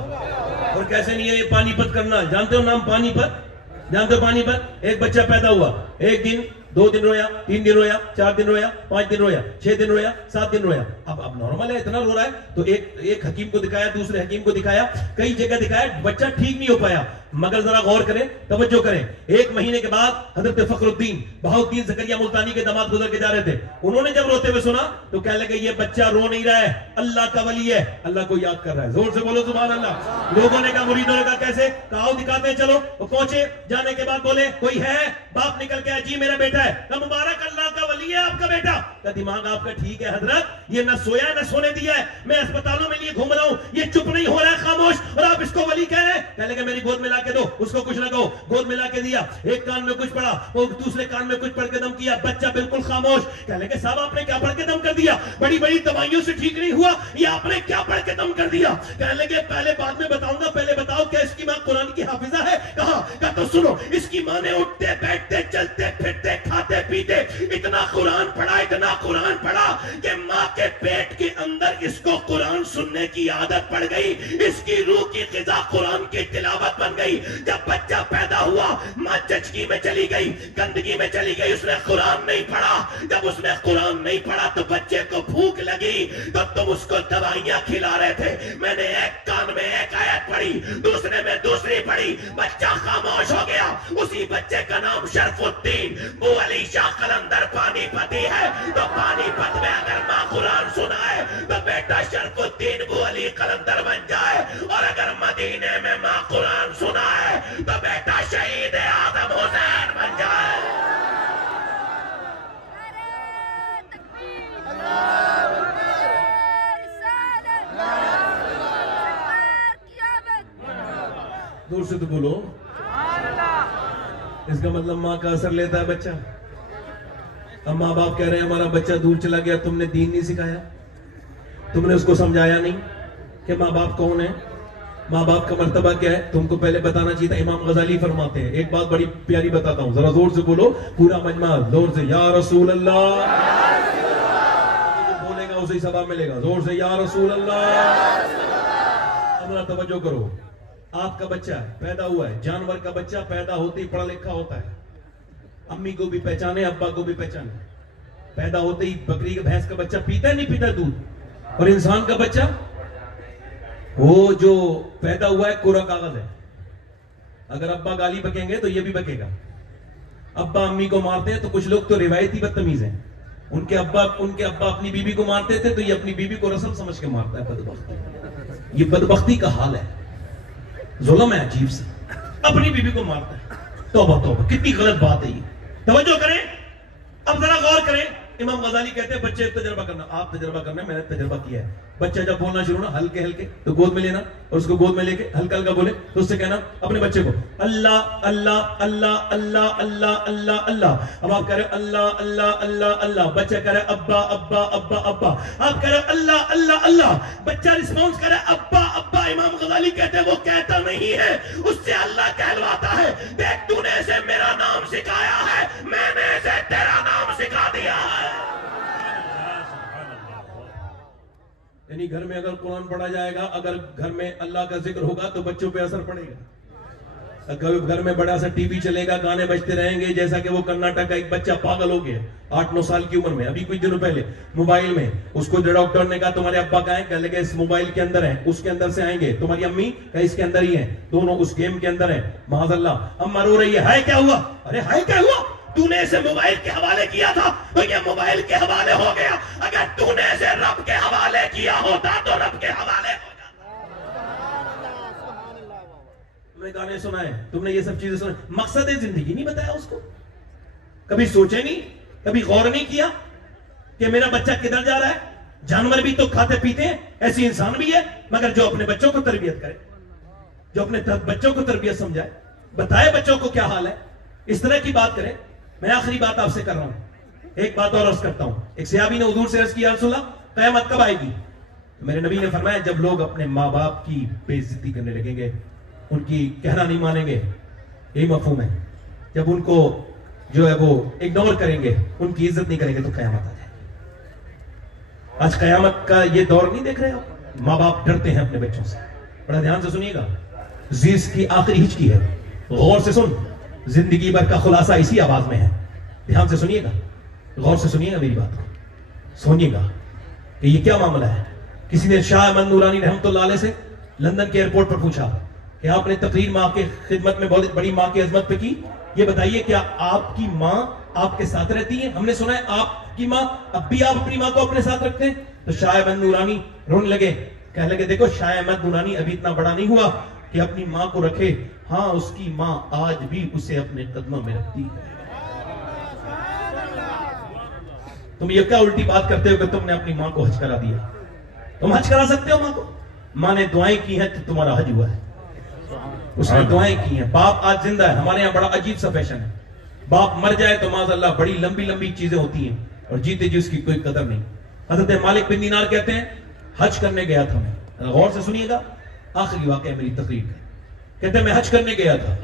اور کیسے نہیں ہے؟ یہ پانی پت کرنا، جانتے ہو نام پانی پت؟ جانتے ہو پانی پت؟ ایک بچہ پیدا ہوا، ایک دن 2 دن رویا، 3 دن رویا، 4 دن رویا، 5 دن رویا، 6 دن رویا، 7 دن رویا. اب نارمل ہے، اتنا رو رہا ہے تو ایک حکیم کو دکھایا، دوسرے حکیم کو دکھایا، کئی جگہ دکھایا، بچہ ٹھیک نہیں ہو پایا. مگر ذرا غور کریں، توجہ کریں. 1 مہینے کے بعد حضرت فخر الدین بہاؤالدین زکریا ملتانی کے داماد گزر کے جا رہے تھے. انہوں نے جب روتے ہوئے سنا تو کہنے لگے یہ بچہ رو نہیں رہا ہے، اللہ کا ولی ہے، اللہ کو یاد کر رہا ہے. زور سے بولو سبحان اللہ. لوگوں نے کہا، مریدوں نے کہا کیسے؟ کہا دکھاتے ہیں چلو. وہ پہنچے، جانے کے بعد بولے کوئی ہے؟ باپ نکل کے جی میرا بیٹا ہے. کہا مبارک، اللہ کا ولی ہے آپ کا بیٹا. کہا دماغ آپ کا ٹھیک ہے حضرت، یہ نہ سویا ہے نہ سونے دیا ہے، میں اسپتالوں میں لیے گھوم رہا ہوں، یہ چپ نہیں ہو رہا ہے، خاموش، اور آپ اس کو ولی کہہ رہے ہیں. کہنے لگے میری گود میں لا کے دو. اس کو کچھ نہ کہو، گود میں لا کے دیا، ایک کان میں کچھ پڑھا، وہ دوسرے کان میں کچھ پڑھ کے دم کیا، بچہ بالکل خاموش. کہنے لگے صاحب آپ نے کیا پڑھ کے دم کر دیا؟ بڑی بڑی دوائیوں سے ٹھیک نہیں ہوا، یہ آپ نے کیا پڑھ کے دم کر دیا؟ کہنے لگے پہلے بعد میں بتاؤں گا، پہلے بتاؤ کیا اس کی ماں قرآن کی حافظہ ہے؟ کہا تو سنو، اس کی ماں نے اٹھتے بیٹھتے چلتے پھرتے کھاتے پیتے اتنا قرآن پڑھا، اتنا قرآن پڑھا کہ ماں کے پیٹ کے اندر اس کو قرآن سننے کی عادت پڑ گئی، اس کی روح کی غذا قرآن کی تلاوت بن گئی. جب بچہ پیدا ہوا ماں چچکی میں چلی گئی، گندگی میں چلی گئی، اس نے قرآن نہیں پڑھا. جب اس نے قرآن نہیں پڑھا تو بچے کو بھوک لگی تو تم اس کو دوائیاں کھلا رہے تھے. میں نے ایک کان میں ایک آیت پڑھی، دوسرے میں دوسری پڑھی، بچہ خاموش ہو گیا. اسی بچے کا نام شرف الدین بو علی شاہ قلندر پانی پتی ہے. تو پانی پت میں اگر ماں قرآن سنائے تو بیٹا شرف الدین بو علی قلندر بن جائے، اور اگر مدینے میں ماں قرآن سنائے تو بیٹا شہید آدم حسین بن جائے. دور سے تو بولو. اس کا مطلب ماں کا اثر لیتا ہے بچہ. اب ماں باپ کہہ رہے ہیں ہمارا بچہ دور چلا گیا، تم نے دین نہیں سکھایا، تم نے اس کو سمجھایا نہیں کہ ماں باپ کون ہے، ماں باپ کا مرتبہ کیا ہے. تم کو پہلے بتانا چاہیے تھا. امام غزالی فرماتے ہیں، ایک بات بڑی پیاری بتاتا ہوں، ذرا زور سے بولو پورا مجمع، زور سے یا رسول اللہ. جو بولے گا اسے ثواب ملے گا. زور سے یا رسول اللہ. اب توجہ کرو. آپ کا بچہ پیدا ہوا ہے، جانور کا بچہ پیدا ہوتے ہی پڑھا لکھا ہوتا ہے، امی کو بھی پہچانے، ابا کو بھی پہچانے. پیدا ہوتے ہی بکری کا بھینس کا بچہ پیتا ہے نہیں پیتا دودھ، اور انسان کا بچہ وہ جو پیدا ہوا ہے کوڑا کاغذ ہے. اگر ابا گالی بکیں گے تو یہ بھی بکے گا. ابا امی کو مارتے ہیں تو کچھ لوگ تو روایتی بدتمیز ہیں، ان کے ابا اپنی بیوی کو مارتے تھے تو یہ اپنی بیوی کو رسم سمجھ کے مارتا ہے. بدبختی، یہ بدبختی کا حال ہے، ظلم ہے عجیب سے، اپنی بیوی کو مارتا ہے. توبہ توبہ، کتنی غلط بات ہے یہ. توجہ کریں، اب ذرا غور کریں. امام غزالی کہتے ہیں بچے تجربہ کرنا، آپ تجربہ کرنا، میں نے تجربہ کیا ہے. بچہ جب بولنا شروع ہونا ہلکے ہلکے تو گود میں لینا اور اس کو گود میں لے کے ہلکا ہلکا بولے تو اس سے کہنا اپنے بچے کو اللہ اللہ اللہ اللہ اللہ اللہ اللہ. اب آپ کہہ رہے اللہ اللہ اللہ اللہ، بچہ کہہ رہے ابا ابا ابا ابا. آپ کہہ رہے اللہ اللہ اللہ، بچہ رسپانس کر رہے ابا ابا. امام غزالی کہتے ہیں وہ کہتا نہیں ہے، اس سے اللہ کہلواتا ہے. دیکھ تو نے اسے میرا نام سکھایا ہے، میں نے اسے تیرا نام سکھا دیا ہے. یعنی گھر میں اگر قرآن پڑھا جائے گا، اگر گھر میں اللہ کا ذکر ہوگا تو بچوں پہ اثر پڑے گا. کبھی گھر میں بڑا سا ٹی وی چلے گا، گانے بجتے رہیں گے، جیسا کہ وہ کرناٹک کا ایک بچہ پاگل ہو گیا 8-9 سال کی عمر میں، ابھی کچھ دنوں پہلے موبائل میں. اس کو ڈاکٹر نے کہا تمہارے ابا کہاں ہیں؟ کہنے لگے اس موبائل کے اندر ہیں. اس کے اندر سے آئیں گے. تمہاری امی کہا اس کے اندر ہی ہیں، دونوں اس گیم کے اندر ہیں. معاذ اللہ. اما رو رہی ہے کیا ہوا؟ ارے ہائے کیا ہوا؟ تو نے اسے موبائل کے حوالے کیا تھا تو یہ موبائل کے حوالے ہو گیا. اگر تو نے اسے رب کے حوالے کیا ہوتا تو رب کے حوالے ہو جاتا. تم نے گانے سنائے، تم نے یہ سب چیزیں سنائے، مقصد زندگی نہیں بتایا اس کو. کبھی سوچے نہیں، کبھی غور نہیں کیا کہ میرا بچہ کدھر جا رہا ہے. جانور بھی تو کھاتے پیتے ہیں، ایسی انسان بھی ہے، مگر جو اپنے بچوں کو تربیت کرے، جو اپنے بچوں کو تربیت سمجھائے، بتائے بچوں کو کیا حال ہے، اس طرح کی بات کرے. میں آخری بات آپ سے کر رہا ہوں، ایک بات اور عرض کرتا ہوں. ایک صحابی نے حضور سے عرض کیا رسول اللہ قیامت کب آئے گی؟ میرے نبی نے فرمایا جب لوگ اپنے ماں باپ کی بے عزتی کرنے لگیں گے، ان کی کہنا نہیں مانیں گے. یہی مفہوم ہے. جب ان کو جو ہے وہ اگنور کریں گے، ان کی عزت نہیں کریں گے تو قیامت آ جائے گی. آج قیامت کا یہ دور نہیں دیکھ رہے ہو؟ ماں باپ ڈرتے ہیں اپنے بچوں سے. بڑا دھیان سے سنیے گا، زیز کی آخری ہچکی ہے، غور سے سن. زندگی بھر کا خلاصہ اسی آواز میں ہے. دھیان سے سنیے گا، غور سے سنیے گا میری بات کو، سنیے گا کہ یہ کیا معاملہ ہے. کسی نے شاہ احمد نورانی رحمت اللہ علیہ سے لندن کے ایئرپورٹ پر پوچھا کہ آپ نے تقریر ماں کے خدمت میں بہت بڑی ماں کی عظمت پہ کی، یہ بتائیے کیا آپ کی ماں آپ کے ساتھ رہتی ہے؟ ہم نے سنا ہے آپ کی ماں، اب بھی آپ اپنی ماں کو اپنے ساتھ رکھتے ہیں. تو شاہ احمد نورانی رونے لگے، کہنے لگے دیکھو شاہ احمد نورانی ابھی اتنا بڑا نہیں ہوا کہ اپنی ماں کو رکھے. ہاں اس کی ماں آج بھی اسے اپنے قدموں میں رکھتی ہے. تم یہ کیا الٹی بات کرتے ہو کہ تم نے اپنی ماں کو حج کرا دیا؟ تم حج کرا سکتے ہو ماں کو؟ ماں نے دعائیں کی ہیں تو تمہارا حج ہوا ہے. اس نے دعائیں کی ہیں. باپ آج زندہ ہے. ہمارے یہاں بڑا عجیب سا فیشن ہے، باپ مر جائے تو معاذ اللہ بڑی لمبی لمبی چیزیں ہوتی ہیں اور جیتے جی اس کی کوئی قدر نہیں. حضرت مالک بن دینار کہتے ہیں حج کرنے گیا تھا میں. غور سے سنیے گا، آخری واقعہ میری تقریر کا. کہتے ہیں میں حج کرنے گیا تھا،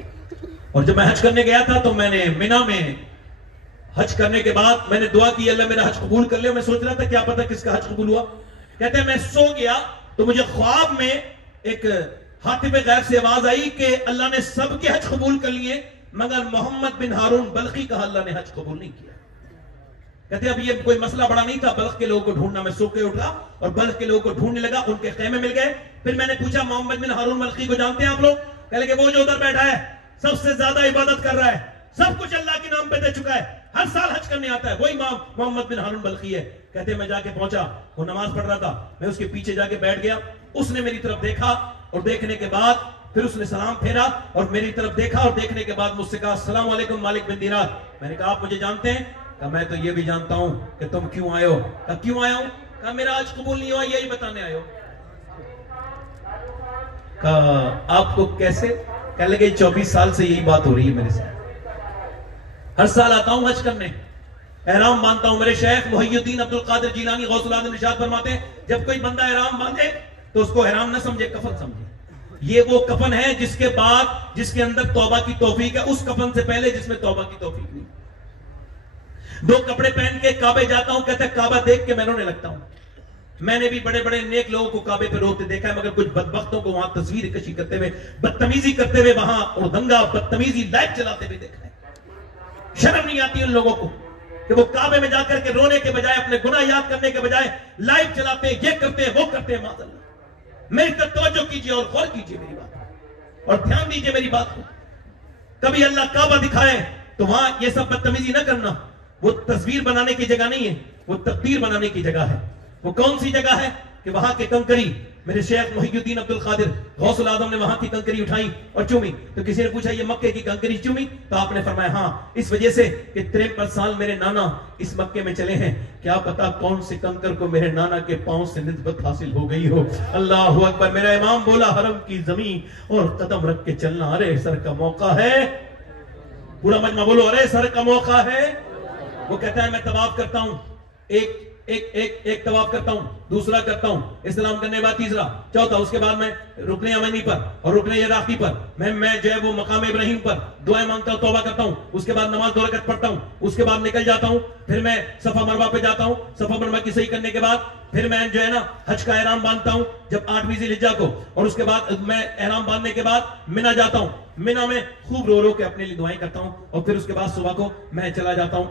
اور جب میں حج کرنے گیا تھا تو میں نے مینا میں حج کرنے کے بعد میں نے دعا کی اللہ میرا حج قبول کر لے. میں سوچ رہا تھا کیا پتہ کس کا حج قبول ہوا. کہتے ہیں میں سو گیا تو مجھے خواب میں ایک حاتب غیب سے آواز آئی کہ اللہ نے سب کے حج قبول کر لیے مگر محمد بن ہارون بلخی کا اللہ نے حج قبول نہیں کیا. کہتے ہیں اب یہ کوئی مسئلہ بڑا نہیں تھا، بلخ کے لوگوں کو ڈھونڈنا. میں سو کے اٹھا اور بلخ کے لوگوں کو ڈھونڈنے لگا، ان کے خیمے مل گئے. پھر میں نے پوچھا محمد بن ہارون بلخی کو جانتے ہیں آپ لوگ؟ کہنے لگے وہ جو ادھر بیٹھا ہے سب سے زیادہ عبادت کر رہا ہے، سب کچھ اللہ کے نام پہ دے چکا ہے، ہر سال حج کرنے آتا ہے، وہی امام محمد بن ہارون بلخی ہے. کہتے ہیں میں جا کے پہنچا، وہ نماز پڑھ رہا تھا، میں اس کے پیچھے جا کے بیٹھ گیا. اس نے میری طرف دیکھا اور دیکھنے کے بعد پھر اس نے سلام پھیرا اور میری طرف دیکھا اور دیکھنے کے بعد مجھ سے کہا السلام علیکم مالک بن دینار. میں نے کہا آپ مجھے جانتے ہیں؟ کہا میں تو یہ بھی جانتا ہوں کہ تم کیوں آئے ہو. کہا کیوں آیا ہوں؟ کہا میرا حج قبول نہیں ہوا، یہی بتانے آئے ہو. کہا آپ کو کیسے؟ کہنے لگے 24 سال سے یہی بات ہو رہی ہے میرے ساتھ، ہر سال آتا ہوں حج کرنے، احرام باندھتا ہوں. میرے شیخ محی الدین عبد القادر جیلانی غوث العظم ارشاد فرماتے ہیں جب کوئی بندہ احرام باندھے تو اس کو احرام نہ سمجھے، کفن سمجھے. یہ وہ کفن ہے جس کے بعد جس کے اندر توبہ کی توفیق ہے، اس کفن سے پہلے جس میں توبہ کی توفیق نہیں. 2 کپڑے پہن کے کعبے جاتا ہوں، کہتا ہے کعبہ دیکھ کے میں رونے لگتا ہوں. میں نے بھی بڑے بڑے نیک لوگوں کو کعبے پہ روتے دیکھا ہے، مگر کچھ بدبختوں کو وہاں تصویر کشی کرتے ہوئے، بدتمیزی کرتے ہوئے، وہاں اور دنگا بدتمیزی لائٹ چلاتے ہوئے دیکھا ہے. شرم نہیں آتی ان لوگوں کو کہ وہ کعبے میں جا کر کے رونے کے بجائے، اپنے گناہ یاد کرنے کے بجائے لائٹ چلاتے، یہ کرتے وہ کرتے. معاذ اللہ. میری طرف توجہ کیجئے اور غور کیجئے میری بات اور دھیان دیجئے میری بات کو. کبھی اللہ کعبہ دکھائے تو وہاں یہ سب بدتمیزی نہ کرنا. وہ تصویر بنانے کی جگہ نہیں ہے، وہ تقدیر بنانے کی جگہ ہے. وہ کون سی جگہ ہے؟ کہ وہاں کے کنکری میرے شیخ محی الدین عبد القادر غوث العظم نے وہاں کی کنکری اٹھائی اور چومی. تو کسی نے پوچھا یہ مکے کی کنکری چومی؟ تو آپ نے فرمایا ہاں، اس وجہ سے کہ 53 سال میرے نانا اس مکے میں چلے ہیں، کیا پتا کون سے کنکر کو میرے نانا کے پاؤں سے نسبت حاصل ہو گئی ہو. اللہ اکبر. میرا امام بولا حرم کی زمین اور قدم رکھ کے چلنا، ارے سر کا موقع ہے. پورا مجمع بولو ارے سر کا موقع ہے. وہ کہتا ہے میں طواف کرتا ہوں، ایک طواف کرتا ہوں، دوسرا کرتا ہوں، اسلام کرنے کے بعد تیسرا، چوتھا، اس کے بعد میں رکن یمنی پر اور رکن عراقی پر میں جو ہے وہ مقام ابراہیم پر دعائیں مانگتا ہوں، توبہ کرتا ہوں، اس کے بعد نماز 2 رکعت پڑھتا ہوں، اس کے بعد نکل جاتا ہوں، پھر میں صفا مروہ پہ جاتا ہوں، صفا مروہ کی صحیح کرنے کے بعد پھر میں جو ہے نا حج کا احرام باندھتا ہوں جب 8ویں ذی الحجہ کو، اور اس کے بعد میں احرام باندھنے کے بعد مینا جاتا ہوں، مینا میں خوب رو رو کے اپنے لیے دعائیں کرتا ہوں، اور پھر اس کے بعد صبح کو میں چلا جاتا ہوں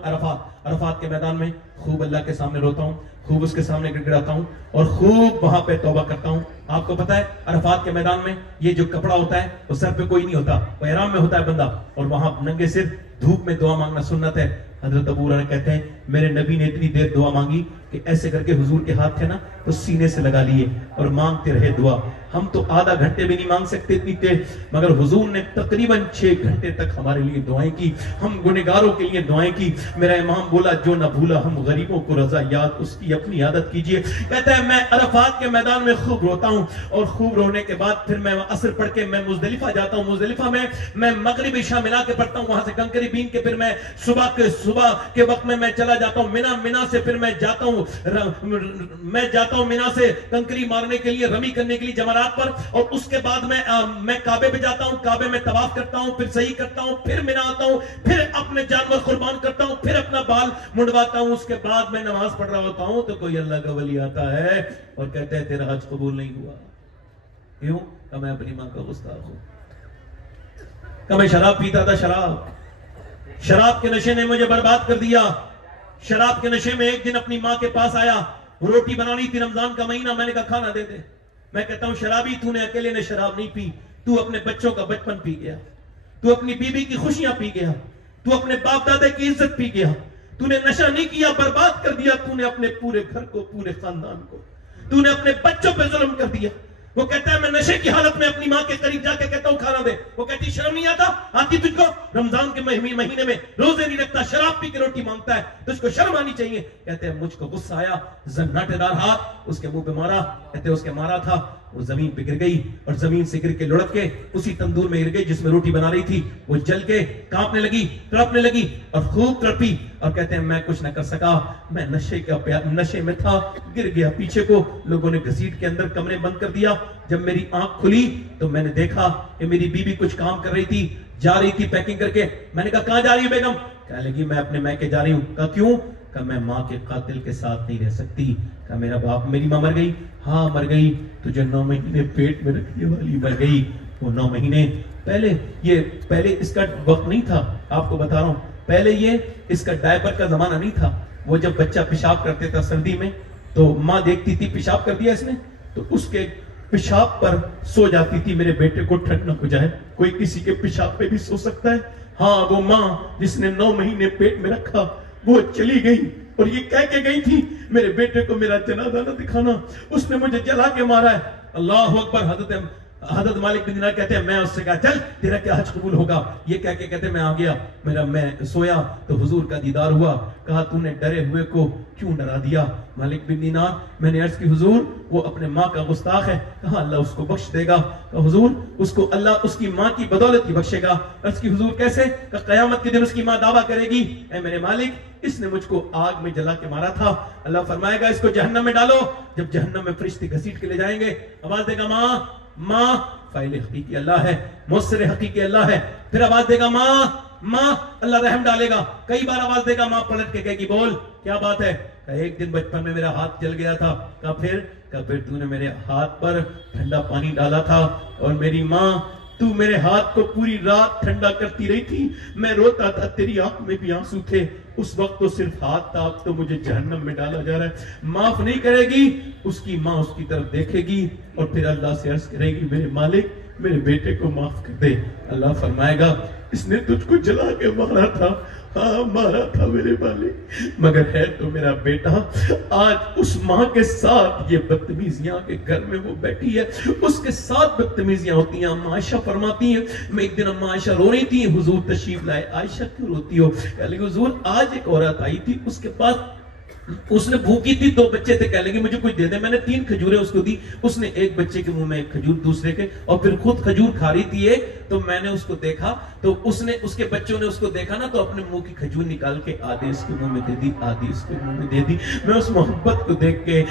عرفات کے میدان میں، خوب اللہ کے سامنے روتا ہوں، خوب اس کے سامنے گڑگڑاتا ہوں اور خوب وہاں پہ توبہ کرتا ہوں. آپ کو پتا ہے عرفات کے میدان میں یہ جو کپڑا ہوتا ہے وہ سر پہ کوئی نہیں ہوتا، وہ احرام میں ہوتا ہے بندہ، اور وہاں ننگے سر دھوپ میں دعا مانگنا سنت ہے. حضرت ابو ہریرہ کہتے ہیں میرے نبی نے اتنی دیر دعا مانگی کہ ایسے کر کے حضور کے ہاتھ تھے نا تو سینے سے لگا لیے اور مانگتے رہے دعا. ہم تو آدھا گھنٹے بھی نہیں مانگ سکتے اتنی تیز، مگر حضور نے تقریباً 6 گھنٹے تک ہمارے لیے دعائیں کی، ہم گنہگاروں کے لیے دعائیں کی. میرا امام بولا جو نہ بھولا ہم غریبوں کو رضا یاد، اس کی اپنی عادت کیجئے. کہتا ہے میں عرفات کے میدان میں خوب روتا ہوں، اور خوب رونے کے بعد پھر میں عصر پڑھ کے میں مزدلفہ جاتا ہوں. مزدلفہ میں مغرب عشاء ملا کے پڑھتا ہوں، وہاں سے کنکری بین کے پھر میں صبح کے وقت میں چلا جاتا ہوں مینا سے، پھر میں جاتا ہوں مینا سے کنکری مارنے کے لیے، رمی کرنے کے لیے جمرات پر، اور اس کے بعد میں کعبے پہ جاتا ہوں، کعبے میں طواف کرتا ہوں، پھر صحیح کرتا ہوں، پھر مینا آتا ہوں، پھر اپنے جانور قربان کرتا ہوں، پھر اپنا بال منڈواتا ہوں. اس کے بعد میں نماز پڑھ رہا ہوتا ہوں تو کوئی اللہ کا ولی آتا ہے اور کہتا ہے تیرا حج قبول نہیں ہوا. کیوں؟ کہ میں اپنی ماں کا گستاخ ہوں، کہ میں شراب پیتا تھا. شراب کے نشے نے مجھے برباد کر دیا. شراب کے نشے میں ایک دن اپنی ماں کے پاس آیا، روٹی بنانی تھی، رمضان کا مہینہ، میں نے کہا کھانا دے دے. میں کہتا ہوں شرابی تو نے اکیلے نے شراب نہیں پی، تو اپنے بچوں کا بچپن پی گیا، تو اپنی بیوی کی خوشیاں پی گیا، تو اپنے باپ دادے کی عزت پی گیا. تو نے نشہ نہیں کیا، برباد کر دیا. تو نے اپنے پورے گھر کو، پورے خاندان کو، تو نے اپنے بچوں پہ ظلم کر دیا. وہ کہتا ہے میں نشے کی حالت میں اپنی ماں کے قریب جا کے کہتا ہوں کھانا دے. وہ کہتی شرم نہیں آتی تجھ کو؟ رمضان کے مہینے میں روزے نہیں رکھتا، شراب پی کے روٹی مانگتا ہے، تجھ کو شرم آنی چاہیے. کہتے ہیں مجھ کو غصہ آیا، زناٹے دار ہاتھ اس کے منہ پہ مارا. کہتے ہیں اس کے مارا تھا، وہ زمین پہ گر گئی اور زمین سے گر کے لڑک کے اسی تندور میں گر گئی جس میں روٹی بنا رہی تھی. وہ جل کے کانپنے لگی، تڑپنے لگی اور خوب تڑپی. اور کہتے ہیں میں کچھ نہ کر سکا، میں نشے میں تھا، گر گیا پیچھے کو. لوگوں نے گھسیٹ کے اندر کمرے بند کر دیا. جب میری آنکھ کھلی تو میں نے دیکھا کہ میری بیوی کچھ کام کر رہی تھی، جا رہی تھی پیکنگ کر کے. میں نے کہا کہاں جا رہی ہوں بیگم؟ کہنے لگی میں اپنے میکے جا رہی ہوں. کہا کیوں؟ کہ میں ماں کے قاتل کے ساتھ نہیں رہ سکتی. کہ میری ماں مر گئی؟ ہاں مر گئی. تجھے 9 مہینے پیٹ میں رکھنے والی مر گئی. وہ 9 مہینے پہلے اس کا وقت نہیں تھا. آپ کو بتا رہا ہوں، پہلے اس کا ڈائپر کا زمانہ نہیں تھا. وہ جب بچہ پیشاب کرتے تھا سردی میں تو ماں دیکھتی تھی پیشاب کر دیا اس نے تو اس کے پیشاب پر سو جاتی تھی، میرے بیٹے کو ٹھنڈ نہ ہو جائے. کوئی کسی کے پیشاب پہ بھی سو سکتا ہے. ہاں وہ ماں جس نے 9 مہینے پیٹ میں رکھا وہ چلی گئی اور یہ کہہ کے گئی تھی میرے بیٹے کو میرا جنازہ نہ دکھانا، اس نے مجھے جلا کے مارا ہے. اللہ اکبر. حضرت مالک بن دینار کہتے ہیں میں اس سے کہا چل تیرا کیا حج قبول ہوگا. یہ کہہ کے کہتے ہیں میں آ گیا، میں سویا تو حضور کا دیدار ہوا. کہا تو نے ڈرے ہوئے کو کیوں ڈرا دیا؟ مالک بن دینار میں نے عرض کی حضور وہ اپنے ماں کا گستاخ ہے. کہا اللہ اس کو بخش دے گا. کہا حضور اس کو اللہ اس کی ماں کی بدولت ہی بخشے گا. عرض کی حضور کیسے؟ کہ قیامت کے دن اس کی ماں دعویٰ کرے گی اے میرے مالک اس نے مجھ کو آگ میں جلا کے مارا تھا. اللہ فرمائے گا اس کو جہنم میں ڈالو. جب جہنم میں فرشتے گھسیٹ کے لے جائیں گے آواز دے گا ماں ماں. فاعل حقیقی اللہ ہے، مؤثر حقیقی اللہ ہے. پھر آواز دے گا ماں ماں، اللہ رحم ڈالے گا. کئی بار آواز دے گا ماں، پلٹ کے کہے گی بول کیا بات ہے؟ کہ ایک دن بچپن میں میرا ہاتھ جل گیا تھا. کہ پھر تو نے میرے ہاتھ پر ٹھنڈا پانی ڈالا تھا اور میری ماں تو میرے ہاتھ کو پوری رات ٹھنڈا کرتی رہی تھی. میں روتا تھا، تیری آنکھ میں بھی آنسو تھے. اس وقت تو صرف ہاتھ تھا، اب تو مجھے جہنم میں ڈالا جا رہا ہے. معاف نہیں کرے گی. اس کی ماں اس کی طرف دیکھے گی اور پھر اللہ سے عرض کرے گی میرے مالک میرے بیٹے کو معاف کر دے. اللہ فرمائے گا اس نے تجھ کو جلا کے مارا تھا ہاں مارا تھا میرے والد، مگر ہے تو میرا بیٹا۔ آج اس ماں کے ساتھ یہ بدتمیزیاں کے گھر میں وہ بیٹھی ہے، اس کے ساتھ بدتمیزیاں ہوتی ہیں۔ اما عائشہ فرماتی ہیں، میں ایک دن اما عائشہ رو رہی تھی، حضور تشریف لائے۔ عائشہ کیوں روتی ہو؟ کہہ لگی حضور آج ایک عورت آئی تھی، اس کے پاس اس نے بھوکی تھی، 2 بچے تھے، کہہ لگی مجھے کچھ دے دے۔ میں نے 3 کھجوریں اس کو دی، اس نے ایک بچے کے منہ میں ایک کھجور، دوسرے کے، اور پھر خود کھجور کھا رہی تھی ایک، تو میں نے اس کو دیکھا، تو اس کے بچوں نے اس کو دیکھا نا، تو اپنے منہ کی کھجور نکال کے آدھی اس کے منہ میں دے دی، آدھی اس کے منہ میں دے دی۔ میں اس محبت کو دیکھ کے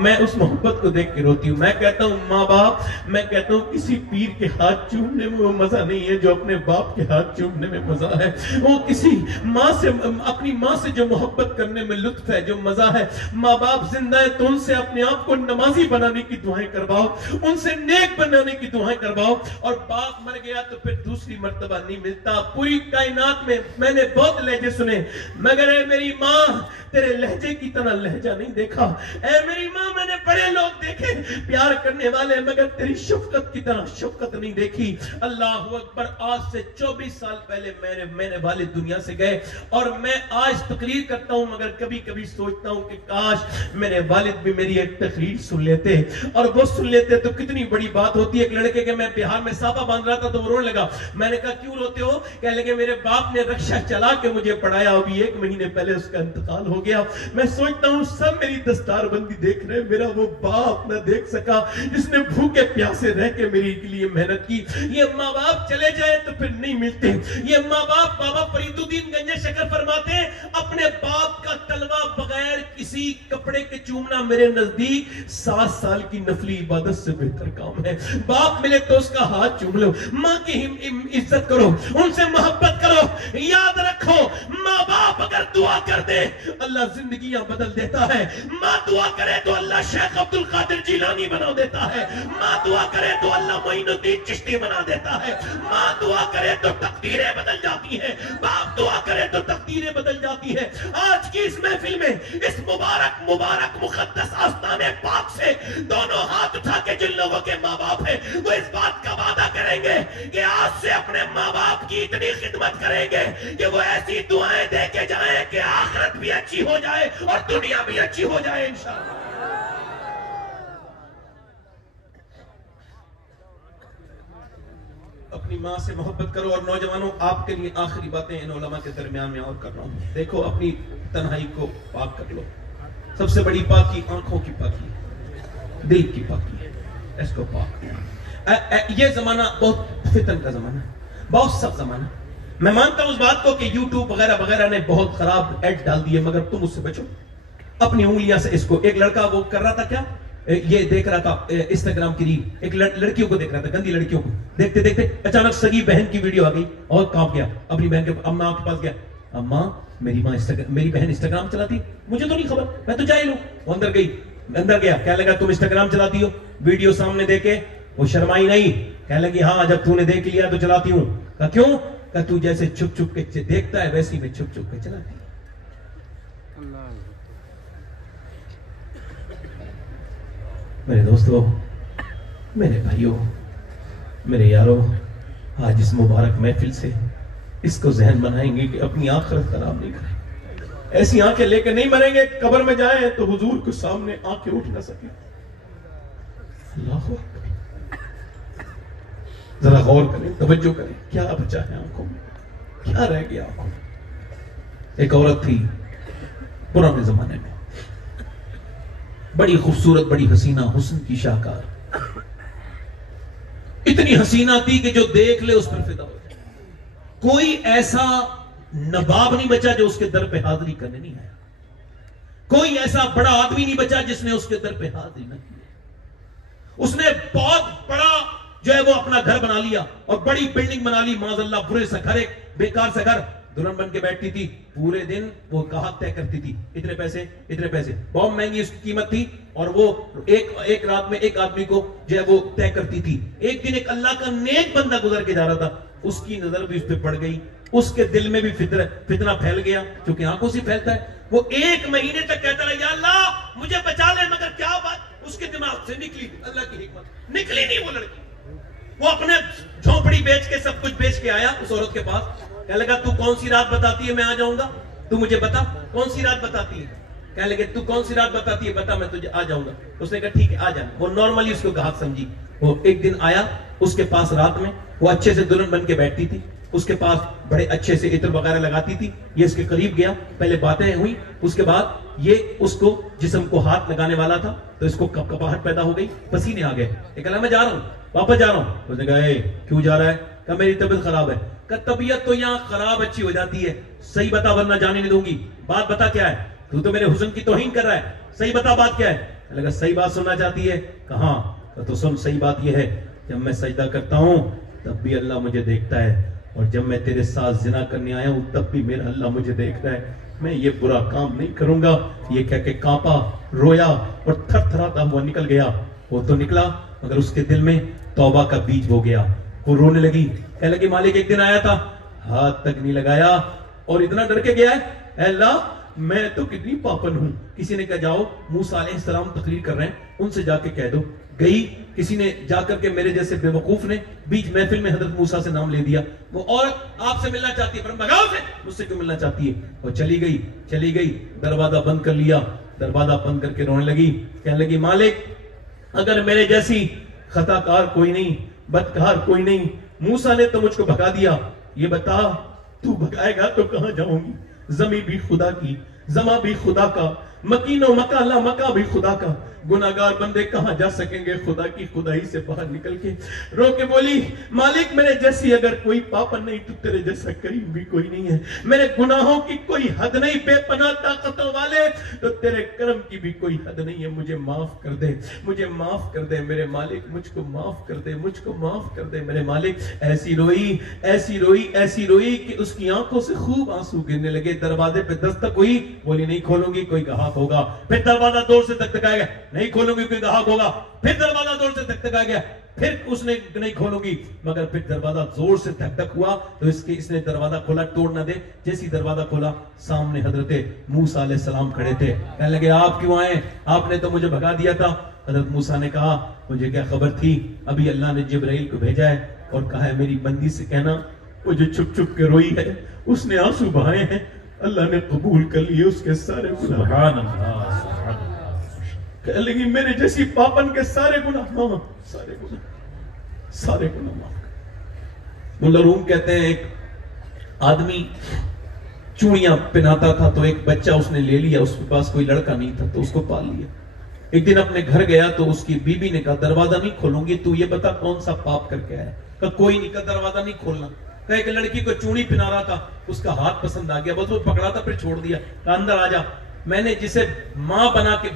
میں اس محبت کو دیکھ کے روتی ہوں۔ میں کہتا ہوں ماں باپ، میں کہتا ہوں کسی پیر کے ہاتھ چومنے میں وہ مزہ نہیں ہے جو اپنے باپ کے ہاتھ چومنے میں مزہ ہے۔ وہ کسی ماں سے، اپنی ماں سے جو محبت کرنے میں لطف ہے، جو مزہ ہے۔ ماں باپ زندہ ہے تو ان سے اپنے آپ کو نمازی بنانے کی دعائیں کرواؤ، ان سے نیک بنانے کی دعائیں کرواؤ۔ اور باپ مر گیا تو پھر دوسری مرتبہ نہیں ملتا۔ پوری کائنات میں نے بہت لہجے سنے، مگر اے میری ماں تیرے لہجے کی طرح لہجہ نہیں دیکھا۔ اے میری ماں میں نے بڑے لوگ دیکھے پیار کرنے والے، مگر تیری شفقت کی طرح شفقت نہیں دیکھی۔ اللہ اکبر، آج سے 24 سال پہلے میرے والد دنیا سے گئے، اور میں آج تقریر کرتا ہوں، مگر کبھی کبھی سوچتا ہوں کہ کاش میرے والد بھی میری ایک تقریر سن لیتے، اور وہ سن لیتے تو کتنی بڑی بات ہوتی ہے۔ ایک لڑکے کے میں بہار میں صافہ باندھ رہا تھا تو وہ رونے لگا۔ میں نے کہا کیوں روتے ہو؟ کہنے لگے میرے باپ نے رکشہ چلا کے مجھے پڑھایا، ابھی 1 مہینے پہلے اس کا انتقال ہو گیا۔ میں سوچتا ہوں سب میری دستار بندی دیکھ رہے، میرا وہ باپ نہ دیکھ سکا جس نے بھوکے پیاسے رہ کے میری لیے محنت کی۔ یہ ماں باپ چلے جائے تو پھر نہیں ملتے۔ یہ ماں باپ، بابا فرید الدین گنج شکر فرماتے ہیں، اپنے باپ کا تلوہ بغیر کسی کپڑے کے چومنا میرے نزدیک 7 سال کی نفلی عبادت سے بہتر کام ہے۔ باپ ملے تو اس کا ہاتھ چوم لو، ماں کی عزت کرو، ان سے محبت کرو۔ یاد رکھو ماں باپ اگر دعا کر دے اللہ زندگیاں بدل دیتا ہے۔ ماں دعا کرے تو اللہ شیخ عبد القادر جیلانی بنا دیتا ہے۔ ماں دعا کرے تو اللہ معین الدین چشتی بنا دیتا ہے۔ ماں دعا کرے تو تقدیریں بدل جاتی ہیں، باپ دعا کرے تو تقدیریں بدل جاتی ہیں۔ آج کی اس محفل میں اس مبارک مقدس آستان پاک سے دونوں ہاتھ اٹھا کے جن لوگوں کے ماں باپ ہیں وہ اس بات کا وعدہ کریں گے کہ آج سے اپنے ماں باپ کی اتنی خدمت کریں گے کہ وہ ایسی دعائیں دے کے جائیں کہ آخرت بھی اچھی ہو جائے اور دنیا بھی اچھی ہو جائے انشاءاللہ۔ اپنی ماں سے محبت کرو۔ اور نوجوانوں آپ کے لیے آخری باتیں ان علماء کے درمیان میں اور کر رہا ہوں۔ دیکھو اپنی تنہائی کو پاک کر لو۔ سب سے بڑی پاکی آنکھوں کی پاکی ہے، دل کی پاکی ہے، اس کو پاک۔ یہ زمانہ بہت فتن کا زمانہ ہے، بہت سخت زمانہ ہے۔ میں مانتا ہوں اس بات کو کہ یوٹیوب وغیرہ وغیرہ نے بہت خراب ایڈ ڈال دیے، مگر تم اس سے بچو اپنی انگلیاں سے۔ اس کو ایک لڑکا وہ کر رہا تھا، کیا یہ دیکھ رہا تھا انسٹاگرام کی ریل، ایک لڑکیوں کو دیکھ رہا تھا، گندی لڑکیوں کو دیکھتے دیکھتے اچانک سگی بہن کی ویڈیو آ گئی اور کانپ گیا، اپنی بہن کے اماں کے پاس گیا، اماں میری بہن انسٹاگرام چلاتی، مجھے تو نہیں خبر، میں تو جاہل ہوں۔ وہ اندر گیا، کہنے لگا تم انسٹاگرام چلاتی ہو؟ ویڈیو سامنے دے کے وہ شرمائی نہیں، کہنے لگی ہاں جب تو نے دیکھ لیا تو چلاتی ہوں۔ کہا کیوں؟ کہا تو جیسے چھپ چھپ کے دیکھتا ہے ویسی میں چھپ چھپ کے چلاتی۔ میرے دوستو، میرے بھائیوں، میرے یاروں، آج اس مبارک محفل سے اس کو ذہن بنائیں گے کہ اپنی آخرت خراب نہیں کریں، ایسی آنکھیں لے کے نہیں مریں گے قبر میں جائیں تو حضور کے سامنے آنکھیں اٹھ نہ سکیں۔ اللہ اکبر، ذرا غور کریں، توجہ کریں، کیا بچا ہے آنکھوں میں، کیا رہ گیا آنکھوں میں۔ ایک عورت تھی پرانے زمانے میں، بڑی خوبصورت، بڑی حسینہ، حسن کی شاہکار، اتنی حسینہ تھی کہ جو دیکھ لے اس پر فدا ہو جائے۔ کوئی ایسا نواب نہیں بچا جو اس کے در پہ حاضری کرنے نہیں آیا، کوئی ایسا بڑا آدمی نہیں بچا جس نے اس کے در پہ حاضری نہ کی۔ اس نے بہت بڑا جو ہے وہ اپنا گھر بنا لیا اور بڑی بلڈنگ بنا لی، معاذ اللہ برے سے گھر، ایک بیکار سے گھر، دلہن بن کے بیٹھتی تھی، پورے دن وہ گاہک طے کرتی تھی، اتنے پیسے اتنے پیسے، بہت مہنگی اس کی قیمت تھی، اور وہ ایک رات میں ایک آدمی کو جو ہے وہ طے کرتی تھی۔ ایک دن ایک اللہ کا نیک بندہ گزر کے جا رہا تھا، اس کی نظر بھی اس پہ پڑ گئی، اس کے دل میں بھی فتنہ پھیل گیا، کیونکہ آنکھوں سے پھیلتا ہے۔ وہ 1 مہینے تک کہتا رہا یا اللہ مجھے بچا لے، مگر کیا بات اس کے دماغ سے نکلی، اللہ کی حکمت نکلی نہیں وہ لڑکی۔ وہ اپنے جھونپڑی بیچ کے سب کچھ بیچ کے آیا اس عورت کے پاس، کہنے لگا تو کون سی رات بتاتی ہے میں آ جاؤں گا, تو مجھے بتا کون سی رات بتاتی ہے. کہنے لگے تو کون سی رات بتاتی ہے بتا, میں تجھے آ جاؤں گا. اس نے کہا ٹھیک ہے آ جانا. وہ نارملی اس کو گاہک سمجھی. وہ ایک دن آیا اس کے پاس رات میں, وہ اچھے سے دلہن بن کے بیٹھتی تھی, اس کے پاس بڑے اچھے سے عطر وغیرہ لگاتی تھی. یہ اس کے قریب گیا, پہلے باتیں ہوئی, اس کے بعد یہ اس کو جسم کو ہاتھ لگانے والا تھا تو اس کو کپکپاہٹ پیدا ہو گئی, پسینے آ گئے. یہ کہا میں جا رہا ہوں, واپس جا رہا ہوں. اس نے کہا اے کیوں جا رہا ہے؟ کہا میری طبیعت خراب ہے. کہا طبیعت تو یہاں خراب اچھی ہو جاتی ہے, صحیح بتا ورنہ جانے نہیں دوں گی. بات بتا کیا ہے, تو میرے حسن کی توہین کر رہا ہے, صحیح بتا بات کیا ہے. لگا صحیح بات سننا چاہتی ہے. کہاں؟ تو سن, صحیح بات یہ ہے جب میں سجدہ کرتا ہوں تب بھی اللہ مجھے دیکھتا ہے, اور جب میں تیرے ساتھ زنا کرنے آیا ہوں تب بھی میرا اللہ مجھے دیکھ رہا ہے. میں یہ برا کام نہیں کروں گا. یہ کہہ کے کانپا, رویا اور تھر تھراتا ہوا نکل گیا. وہ تو نکلا مگر اس کے دل میں توبہ کا بیج ہو گیا. وہ رونے لگی, کہنے لگی مالک ایک دن آیا تھا, ہاتھ تک نہیں لگایا اور اتنا ڈر کے گیا ہے, اے اللہ میں تو کتنی پاپن ہوں. کسی نے کہا جاؤ موسیٰ علیہ السلام تقریر کر رہے ہیں, ان سے جا کے کہہ دو. گئی, کسی نے جا کر کے میرے جیسے بے وقوف نے بیچ محفل میں حضرت موسیٰ سے نام لے دیا. وہ عورت آپ سے ملنا چاہتی ہے, پر بھگاؤ سے, مجھ سے کیوں ملنا چاہتی ہے. اور چلی گئی, دروازہ بند کر لیا. دروازہ بند کر کے رونے لگی, کہنے لگی مالک اگر میرے جیسی خطا کار کوئی نہیں, بدکار کوئی نہیں, موسیٰ نے تو مجھ کو بھگا دیا, یہ بتا تو بھگائے گا تو کہاں جاؤں گی. زمین بھی خدا کی, زماں بھی خدا کا, مکین و مکہ لا مکہ بھی خدا کا. گناہگار بندے کہاں جا سکیں گے خدا کی خدائی سے باہر نکل کے. رو کے بولی مالک میرے جیسی اگر کوئی پاپن نہیں تو تیرے جیسا کریم بھی کوئی نہیں ہے. میرے گناہوں کی کوئی حد نہیں, بے پناہ طاقتوں والے, تو تیرے کرم کی بھی کوئی حد نہیں ہے. مجھے معاف کر دے, مجھے معاف کر دے میرے مالک, مجھ کو معاف کر دے, مجھ کو معاف کر دے میرے مالک. ایسی روئی, ایسی روئی, ایسی روئی کہ اس کی آنکھوں سے خوب آنسو گرنے لگے. دروازے پہ دستک ہوئی, بولی نہیں کھولوں گی کوئی گاہک ہوگا. پھر دروازہ دور سے دکدکایا گیا, نہیں کھولوں گی کوئی گاہک ہوگا. پھر دروازہ زور سے دھک دھکا گیا, پھر اس نے نہیں کھولوں گی, مگر پھر دروازہ زور سے دھک دھک ہوا تو اس نے دروازہ کھولا, توڑ نہ دے. جیسی دروازہ کھولا سامنے حضرت موسیٰ علیہ السلام کھڑے تھے. کہنے لگے آپ کیوں آئے, آپ نے تو مجھے بھگا دیا تھا. حضرت موسیٰ نے کہا مجھے کیا خبر تھی, ابھی اللہ نے جبرائیل کو بھیجا ہے اور کہا ہے میری بندی سے کہنا وہ جو چھپ چھپ کے روئی ہے, اس نے آنسو بہائے ہیں, اللہ نے قبول کر لیے اس کے سارے گناہ. سبحان اللہ, سبحان اللہ. کہنے لگی میرے جیسی پاپن کے سارے گناہ معاف, سارے گناہ معاف. ملا روم کہتے ہیں ایک آدمی چوڑیاں پہناتا تھا تو ایک بچہ اس نے لے لیا, اس کے پاس کوئی لڑکا نہیں تھا تو اس کو پال لیا. ایک دن اپنے گھر گیا تو اس کی بیوی نے کہا دروازہ نہیں کھولوں گی, تو یہ بتا کون سا پاپ کر کے آیا. کہا کوئی نہیں, کہا دروازہ نہیں کھولنا. کہا ایک لڑکی کو چوڑی پہنا رہا تھا, اس کا ہاتھ پسند آ گیا, بس وہ پکڑا تھا پھر چھوڑ دیا. کہا اندر آ جا, میں نے جسے ماں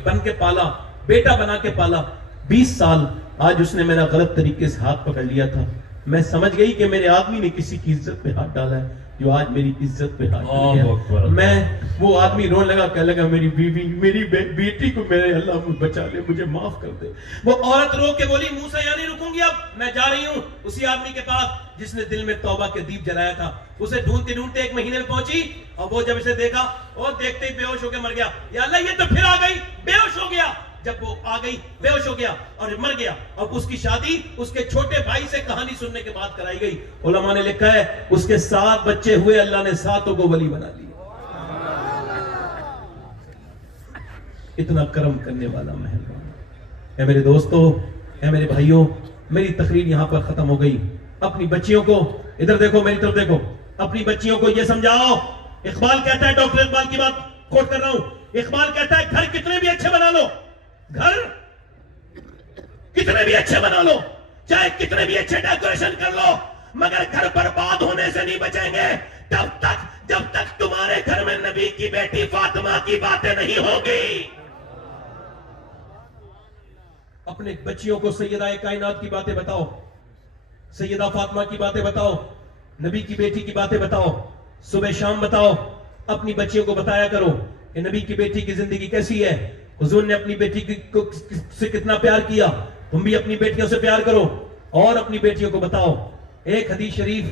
بن کے پالا, بیٹا بنا کے پالا, 20 سال آج اس نے میرا غلط طریقے سے ہاتھ پکڑ لیا تھا. میں سمجھ گئی کہ میرے آدمی نے کسی کی عزت پہ ہاتھ ڈالا ہے, جو آج میری عزت پہ ہاتھ ڈالا. میں وہ آدمی رونے لگا, کہنے لگا میری بیوی, میری بیٹی کو میرے اللہ بچا لے, مجھے معاف کر دے. وہ عورت رو کے بولی موسیٰ یہاں نہیں رکوں گی, اب میں جا رہی ہوں اسی آدمی کے پاس جس نے دل میں توبہ کے دیپ جلایا تھا. اسے ڈھونڈتے ڈھونڈتے 1 مہینے میں پہنچی, اور وہ جب اسے دیکھا اور دیکھتے ہی بے ہوش ہو کے مر گیا. یا اللہ یہ تو پھر آ گئی, بے ہوش ہو گیا. جب وہ آ گئی بے ہوش ہو گیا اور مر گیا, اور اس کی شادی اس کے چھوٹے بھائی سے کہانی سننے کے بعد کرائی گئی. علماء نے لکھا ہے اس کے 7 بچے ہوئے, اللہ نے 7 کو ولی بنا لیا. اتنا کرم کرنے والا مہربان. اے میرے دوستو, اے میرے بھائیوں, میری تقریر یہاں پر ختم ہو گئی. اپنی بچیوں کو, ادھر دیکھو میری طرف دیکھو, اپنی بچیوں کو یہ سمجھاؤ. اقبال کہتا ہے, ڈاکٹر اقبال کی بات کوٹ کر رہا ہوں, اقبال کہتا ہے گھر کتنے بھی اچھے بنا لو, گھر کتنے بھی اچھے بنا لو, چاہے کتنے بھی اچھے ڈیکوریشن کر لو, مگر گھر برباد ہونے سے نہیں بچیں گے جب تک تمہارے گھر میں نبی کی بیٹی فاطمہ کی باتیں نہیں ہوگی. اپنے بچیوں کو سیدہ کائنات کی باتیں بتاؤ, سیدہ فاطمہ کی باتیں بتاؤ, نبی کی بیٹی کی باتیں بتاؤ, صبح شام بتاؤ. اپنی بچیوں کو بتایا کرو کہ نبی کی بیٹی کی زندگی کیسی ہے, حضور نے اپنی بیٹی سے کتنا پیار کیا, تم بھی اپنی بیٹیوں سے پیار کرو اور اپنی بیٹیوں کو بتاؤ. ایک حدیث شریف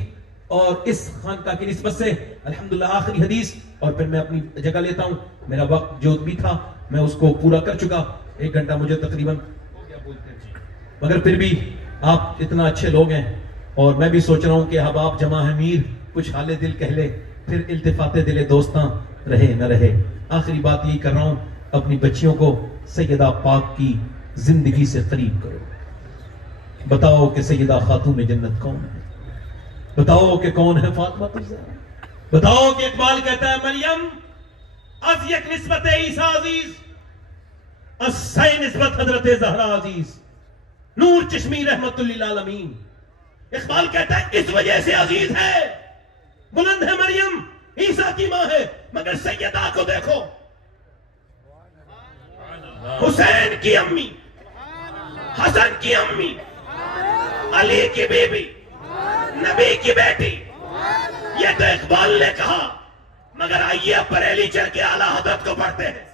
اور اس خانقاہ کی نسبت سے الحمدللہ آخری حدیث, اور پھر میں اپنی جگہ لیتا ہوں. میرا وقت جو بھی تھا میں اس کو پورا کر چکا, 1 گھنٹہ مجھے تقریباً, مگر پھر بھی آپ اتنا اچھے لوگ ہیں, اور میں بھی سوچ رہا ہوں کہ احباب جمع ہے میر, کچھ حال دل کہہ لے، پھر التفات دل دوستاں رہے نہ رہے۔ آخری بات یہی کر رہا ہوں، اپنی بچیوں کو سیدہ پاک کی زندگی سے قریب کرو۔ بتاؤ کہ سیدہ خاتون جنت کون ہے، بتاؤ کہ کون ہے فاطمہ الزہرا، بتاؤ کہ اقبال کہتا ہے مریم از یک نسبت عیسیٰ عزیز، از سی نسبت حضرت زہرا عزیز، نور چشمی رحمت للعالمین۔ اقبال کہتا ہے اس وجہ سے عزیز ہے، بلند ہے مریم، عیسیٰ کی ماں ہے، مگر سیدہ کو دیکھو، حسین کی امی، حسن کی امی، علی کی بیوی، نبی کی بیٹی، یہ تو اقبال نے کہا، مگر آئیے اب بریلی چل کے اعلیٰ حضرت کو پڑھتے ہیں۔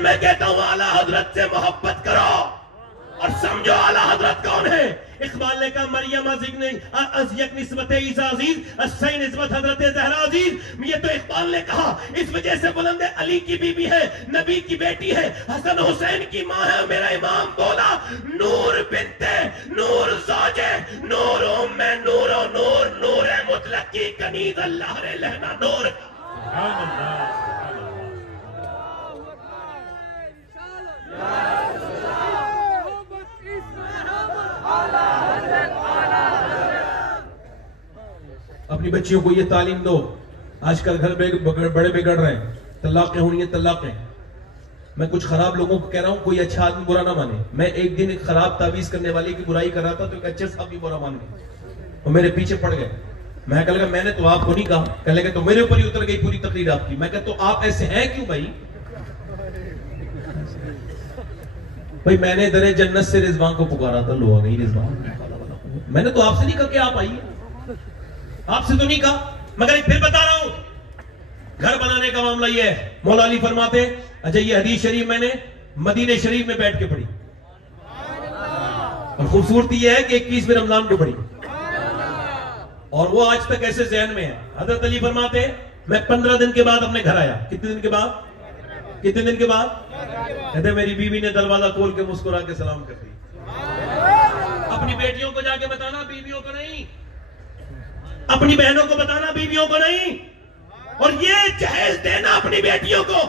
میں کہتا ہوں اعلیٰ حضرت سے محبت کرو اور سمجھو اعلیٰ حضرت کون ہے۔ اقبال نے کہا مریم از یک نسبت عیسیٰ عزیز، از سی نسبت حضرت زہرا عزیز۔ یہ تو اقبال نے کہا اس وجہ سے بلند ہے، علی کی بیوی ہے، نبی کی بیٹی ہے، حسن حسین کی ماں ہے۔ میرا امام بولا نور بنت نور زوج نور ام نور و نور، نور مطلق کی کنیز اللہ رے لہنا نور۔ اپنی بچیوں کو یہ تعلیم دو۔ آج کل گھر بڑے بگڑ رہے ہیں، طلاقیں ہونی ہیں، طلاقیں۔ میں کچھ خراب لوگوں کو کہہ رہا ہوں، کوئی اچھا آدمی برا نہ مانے۔ میں ایک دن ایک خراب تعویذ کرنے والی کی برائی کر رہا تھا تو ایک اچھے صاحب بھی برا مان گئے اور میرے پیچھے پڑ گئے۔ میں کہہ لگا میں نے تو آپ کو نہیں کہا، کہہ لگا تو میرے اوپر ہی اتر گئی پوری تقریر آپ کی۔ میں کہتا تو آپ ایسے ہیں کیوں بھائی؟ بھائی میں نے در جنت سے رضوان کو پکارا تھا، لو آ گئی رضوان۔ میں نے تو آپ سے نہیں کہا کہ آپ آئیے، آپ سے تو نہیں کہا، مگر ایک پھر بتا رہا ہوں۔ گھر بنانے کا معاملہ یہ ہے، مولا علی فرماتے ہیں اچھا یہ حدیث شریف میں نے مدینہ شریف میں بیٹھ کے پڑھی، اور خوبصورتی یہ ہے کہ 21 رمضان کو پڑھی، اور وہ آج تک ایسے ذہن میں ہے۔ حضرت علی فرماتے ہیں میں 15 دن کے بعد اپنے گھر آیا۔ کتنے دن کے بعد؟ کتنے دن کے بعد؟ کہتے میری بیوی نے دروازہ کھول کے مسکرا کے سلام کر دی۔ اپنی بیٹیوں کو جا کے بتانا، بیویوں کو نہیں، اپنی بہنوں کو بتانا، بیویوں کو نہیں۔ اور یہ جہیز دینا اپنی بیٹیوں کو،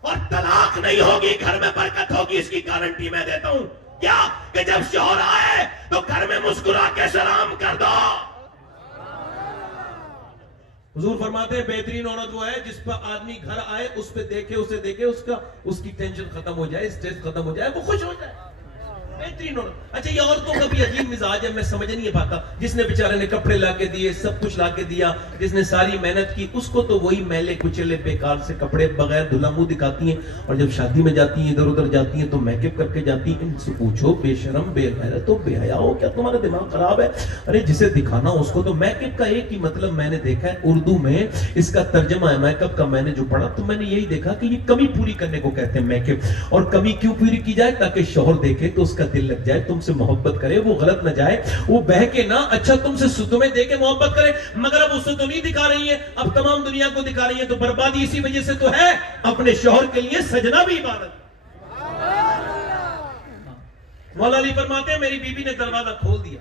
اور طلاق نہیں ہوگی، گھر میں برکت ہوگی، اس کی گارنٹی میں دیتا ہوں۔ کیا کہ جب شوہر آئے تو گھر میں مسکرا کے سلام کر دو۔ حضور فرماتے ہیں بہترین عورت وہ ہے جس پر آدمی گھر آئے، اس پہ دیکھے، اسے دیکھے، اس کی ٹینشن ختم ہو جائے، سٹریس ختم ہو جائے، وہ خوش ہو جائے۔ بہترین عورت۔ اچھا یہ عورتوں کا بھی عجیب مزاج ہے، میں سمجھ نہیں پاتا۔ جس نے بیچارے نے کپڑے لا کے دیے، سب کچھ لا کے دیا، جس نے ساری محنت کی، اس کو تو وہی میلے کچلے بیکار سے کپڑے بغیر دھلا منہ دکھاتی ہیں، اور جب شادی میں جاتی ہیں، ادھر ادھر جاتی ہیں تو میک اپ کر کے جاتی ہیں۔ ان سے پوچھو بے شرم، بے غیرت ہو، بے حیا ہو، کیا تمہارا دماغ خراب ہے؟ ارے جسے دکھانا اس کو تو میک اپ کا ایک ہی مطلب میں نے دیکھا ہے اردو میں، اس کا ترجمہ ہے میک اپ کا، میں نے جو پڑھا تو میں نے یہی دیکھا کہ یہ کمی پوری کرنے کو کہتے ہیں میک اپ۔ اور کمی کیوں پوری کی جائے؟ تاکہ شوہر دیکھے تو اس کا دل لگ جائے، تم سے محبت کرے، وہ غلط نہ جائے، وہ بہ کے نہ، اچھا تم سے تمہیں دے کے محبت کرے۔ مگر اب اسے تو نہیں دکھا رہی ہیں، اب تمام دنیا کو دکھا رہی ہیں، تو بربادی اسی وجہ سے تو ہے۔ اپنے شوہر کے لیے سجنا بھی عبادت۔ مولا علی فرماتے ہیں میری بیوی نے دروازہ کھول دیا،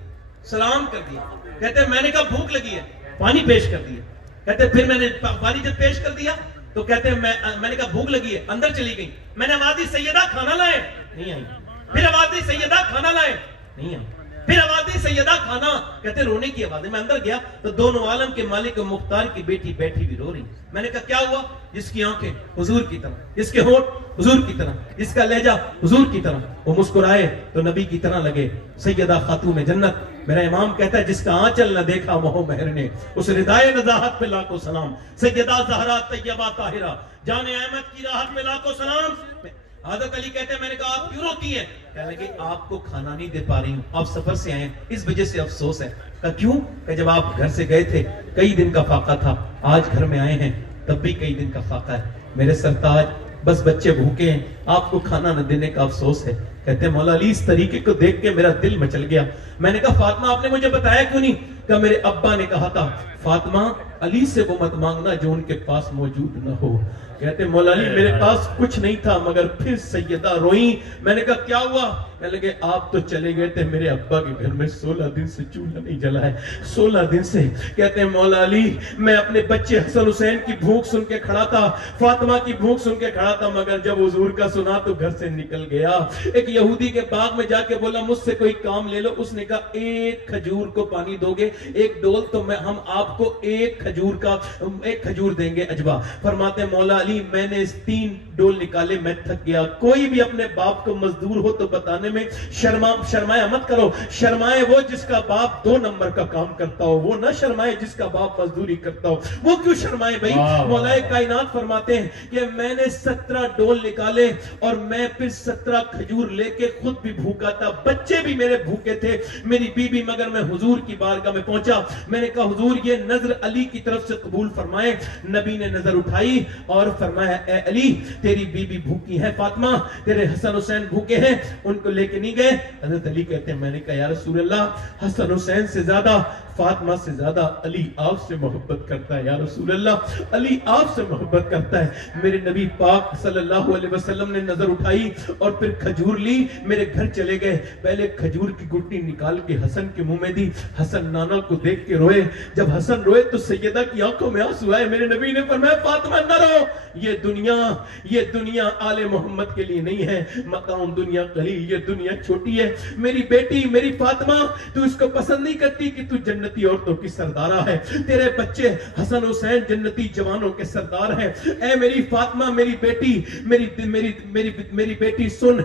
سلام کر دیا، کہتے ہیں میں نے کہا بھوک لگی ہے، پانی پیش کر دیا۔ کہتے ہیں پھر میں نے پانی جب پیش کر دیا تو کہتے ہیں میں نے کہا بھوک لگی ہے، اندر چلی گئی۔ میں نے آواز دی سیدہ کھانا لائے، نہیں آئی۔ پھر آواز دی سیدہ کھانا لائے، نہیں آئی۔ پھر آواز دی سیدہ کھانا، کہتے رونے کی آواز ہے۔ میں اندر گیا تو دونوں عالم کے مالک و مختار کی بیٹی بیٹھی بھی رو رہی۔ میں نے کہا کیا ہوا؟ جس کی آنکھیں حضور کی طرح، جس کے ہونٹ حضور کی طرح، جس کا لہجہ حضور کی طرح، وہ مسکرائے تو نبی کی طرح لگے۔ سیدہ خاتون جنت، میرا امام کہتا ہے جس کا آنچل نہ دیکھا مہو مہر نے، اس ردائے نزاہت پہ لاکھوں سلام۔ سیدہ زہرا طیبہ طاہرہ، جان احمد کی راحت میں لاکھوں سلام۔ حضرت علی کہتے ہیں میں نے کہا آپ کیوں روتی ہیں؟ کہنے لگے آپ کو کھانا نہیں دے پا رہی ہوں، آپ سفر سے آئے ہیں، اس وجہ سے افسوس ہے۔ کہا کیوں؟ کہ جب آپ گھر سے گئے تھے کئی دن کا فاقہ تھا، آج گھر میں آئے ہیں تب بھی کئی دن کا فاقہ ہے۔ میرے سرتاج بس بچے بھوکے ہیں، آپ کو کھانا نہ دینے کا افسوس ہے۔ کہتے ہیں مولا علی اس طریقے کو دیکھ کے میرا دل مچل گیا۔ میں نے کہا فاطمہ آپ نے مجھے بتایا کیوں نہیں؟ کہ میرے ابا نے کہا تھا فاطمہ علی سے وہ مت مانگنا جو ان کے پاس موجود نہ ہو۔ کہتے مولا علی میرے پاس کچھ نہیں تھا مگر پھر سیدہ روئیں. میں نے کہا کیا ہوا؟ کہنے لگے آپ تو چلے گئے تھے میرے ابا کے گھر میں 16 دن سے چولہا نہیں جلا ہے, 16 دن سے. کہتے ہیں مولا علی میں اپنے بچے حسن حسین کی بھوک سن کے کھڑا تھا, فاطمہ کی بھوک سن کے کھڑا تھا, مگر جب حضور کا سنا تو گھر سے نکل گیا. ایک یہودی کے باغ میں جا کے بولا مجھ سے کوئی کام لے لو. اس نے کہا ایک کھجور کو پانی دو گے, ایک ڈول, تو ہم آپ کو ایک کھجور دیں گے اجوا. فرماتے مولا علی میں نے 3 ڈول نکالے, میں تھک گیا. کوئی بھی اپنے باپ کو مزدور ہو تو بتانے میں شرمایا مت کرو. شرمائے وہ جس کا باپ 2 نمبر کا کام کرتا ہو, وہ نہ شرمائے جس کا باپ مزدوری کرتا ہو. وہ کیوں شرمائے بھائی؟ مولا کائنات فرماتے ہیں کہ میں نے 17 ڈول نکالے اور میں پھر 17 کھجور لے کے خود بھی بھوکا تھا, بچے بھی میرے بھوکے تھے, میری بیوی, مگر میں حضور کی بارگاہ میں پہنچا. میں نے کہا حضور یہ نظر علی کی طرف سے قبول فرمائے. نبی نے نظر اٹھائی اور فرمایا اے علی تیری بیوی بھوکی ہے, فاطمہ تیرے حسن حسین بھوکے ہیں, ان کو لے کے نہیں گئے. حضرت علی کہتے ہیں میں نے کہا یا رسول اللہ حسن حسین سے زیادہ, فاطمہ سے زیادہ علی آپ سے محبت کرتا ہے. یا رسول اللہ علی آپ سے محبت کرتا ہے. میرے نبی پاک صلی اللہ علیہ وسلم نے نظر اٹھائی اور پھر کھجور لی, میرے گھر چلے گئے. پہلے کھجور کی گٹی نکال کے حسن کے منہ میں دی. حسن نانا کو دیکھ کے روئے. جب حسن روئے تو سیدہ کی آنکھوں میں آنسو آئے. میرے نبی نے فرمایا فاطمہ نہ رو, یہ دنیا آل محمد کے لیے نہیں ہے. متاع دنیا قلیل, یہ دنیا چھوٹی ہے. میری بیٹی میری فاطمہ تو اس کو پسند نہیں کرتی کہ تو جنتی عورتوں کی سردارہ ہے. تیرے بچے حسن حسین جنتی جوانوں کے سردار ہیں. اے میری فاطمہ میری بیٹی, میری بیٹی سن,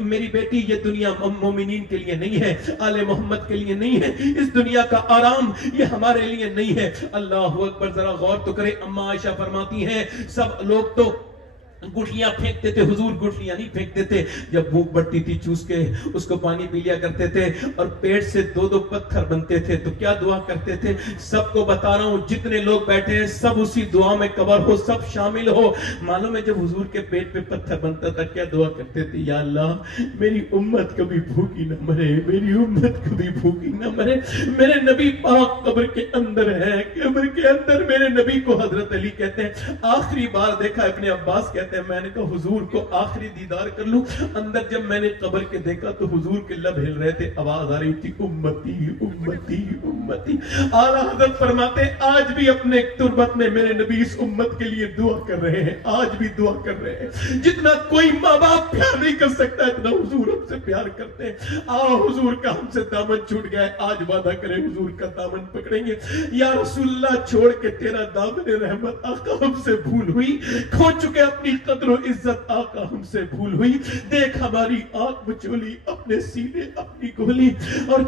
میری بیٹی یہ دنیا مومنین کے لیے نہیں ہے, آل محمد کے لیے نہیں ہے. اس دنیا کا آرام یہ ہمارے لیے نہیں ہے. اللہ اکبر, ذرا غور تو کرے. اما عائشہ فرماتی ہیں سب لوگ تو گٹھلیاں پھینکتے تھے, حضور گٹھلیاں نہیں پھینکتے تھے. جب بھوک بڑھتی تھی چوس کے اس کو پانی پی لیا کرتے تھے اور پیٹ سے 2 پتھر بنتے تھے. تو کیا دعا کرتے تھے؟ سب کو بتا رہا ہوں, جتنے لوگ بیٹھے ہیں سب اسی دعا میں کور ہو, سب شامل ہو. معلوم ہے جب حضور کے پیٹ پہ پتھر بنتا تھا کیا دعا کرتے تھے؟ یا اللہ میری امت کبھی بھوکی نہ مرے, میری امت کبھی بھوکی نہ مرے. میرے نبی پاک قبر کے اندر ہے, قبر کے اندر میرے نبی کو حضرت علی کہتے ہیں آخری بار دیکھا. ابن عباس کہتے ہیں میں نے کہا حضور کو آخری دیدار کر لوں. اندر جب میں نے قبر کے دیکھا تو حضور کے لب ہل رہے تھے, آواز آ رہی تھی امتی امتی امتی. اعلیٰ حضرت فرماتے ہیں آج بھی اپنے تربت میں میرے نبی اس امت کے لیے دعا کر رہے ہیں, آج بھی دعا کر رہے ہیں. جتنا کوئی ماں باپ پیار نہیں کر سکتا اتنا حضور ہم سے پیار کرتے ہیں. حضور کا ہم سے دامن چھوٹ گیا ہے, آج وعدہ کریں حضور کا دامن پکڑیں گے. یا رسول اللہ چھوڑ کے تیرا دامن رحمت آقا ہم سے بھول ہوئی, کھو چکے اپنی قدر و عزت آقا ہم سے بھول ہوئی. دیکھ ہماری آنکھ بچولی, اپنے سینے اپنی گولی, اور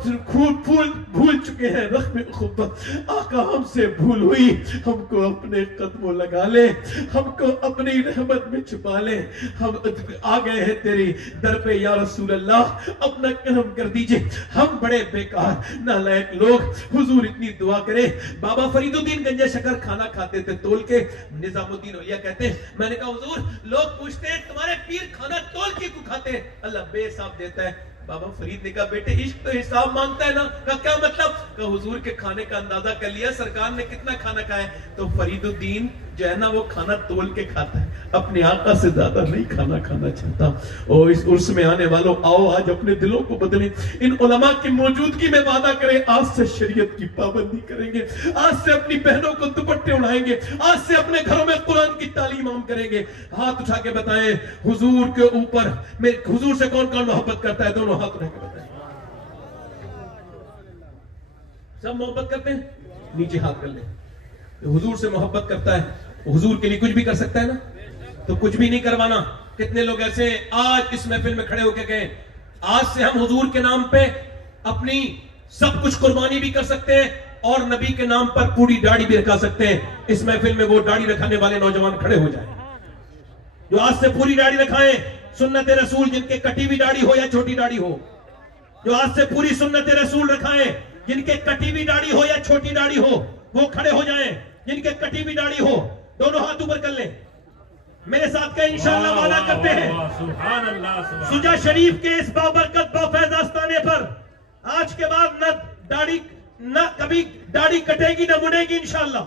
بھول چکے ہیں رحم خبت آقا ہم سے بھول ہوئی. ہم کو اپنے قدموں لگا لے, ہم کو اپنی رحمت میں چھپا لے. ہم آ گئے ہیں تیری در پہ یا رسول اللہ, اپنا کرم کر دیجئے. ہم بڑے بیکار نالائق لوگ, حضور اتنی دعا کرے. بابا فرید الدین گنجے شکر کھانا کھاتے تھے تول کے. نظام الدین اولیاء کہتے ہیں میں نے کہا حضور لوگ پوچھتے ہیں تمہارے پیر کھانا تول کے کو کھاتے ہیں, اللہ بے حساب دیتا ہے. بابا فرید نے کہا بیٹے عشق تو حساب مانگتا ہے نا. کہا کیا مطلب؟ کہ حضور کے کھانے کا اندازہ کر لیا, سرکار نے کتنا کھانا کھایا. تو فرید الدین جو ہے نا وہ کھانا تول کے کھاتا ہے, اپنے آقا سے زیادہ نہیں کھانا کھانا چاہتا. اور اس عرس میں آنے والوں آؤ آج اپنے دلوں کو بدلیں. ان علماء کی موجودگی میں وعدہ کریں آج سے شریعت کی پابندی کریں گے, آج سے اپنی بہنوں کو دوپٹے اڑائیں گے, آج سے اپنے گھروں میں قرآن کی تعلیم عام کریں گے. ہاتھ اٹھا کے بتائیں حضور کے اوپر حضور سے کون کون محبت کرتا ہے؟ دونوں ہاتھ اٹھا کے بتائیں. سب محبت کرتے ہیں؟ نیچے ہاتھ کر لیں. حضور سے محبت کرتا ہے, حضور کے لیے کچھ بھی کر سکتا ہے نا, تو کچھ بھی نہیں کروانا. کتنے لوگ ایسے ہیں آج اس محفل میں کھڑے ہو کے کہیں آج سے ہم حضور کے نام پہ اپنی سب کچھ قربانی بھی کر سکتے ہیں اور نبی کے نام پر پوری داڑھی بھی رکھا سکتے ہیں. اس محفل میں وہ داڑھی رکھانے والے نوجوان کھڑے ہو جائیں جو آج سے پوری داڑھی رکھائیں. سنت رسول جن کے کٹی ہوئی داڑھی ہو یا چھوٹی داڑھی ہو, جو آج سے پوری سنت رسول رکھائیں. جن کے کٹی ہوئی داڑھی ہو یا چھوٹی داڑھی ہو وہ کھڑے ہو جائیں. جن کے کٹی ہوئی داڑھی ہو دونوں ہاتھ اوپر کر لیں. میرے ساتھ کا انشاءاللہ وعدہ کرتے ہیں سجا شریف کے اس بابرکت بافیض آستانے پر آج کے بعد نہ کبھی داڑھی کٹے گی نہ مڑے گی. انشاءاللہ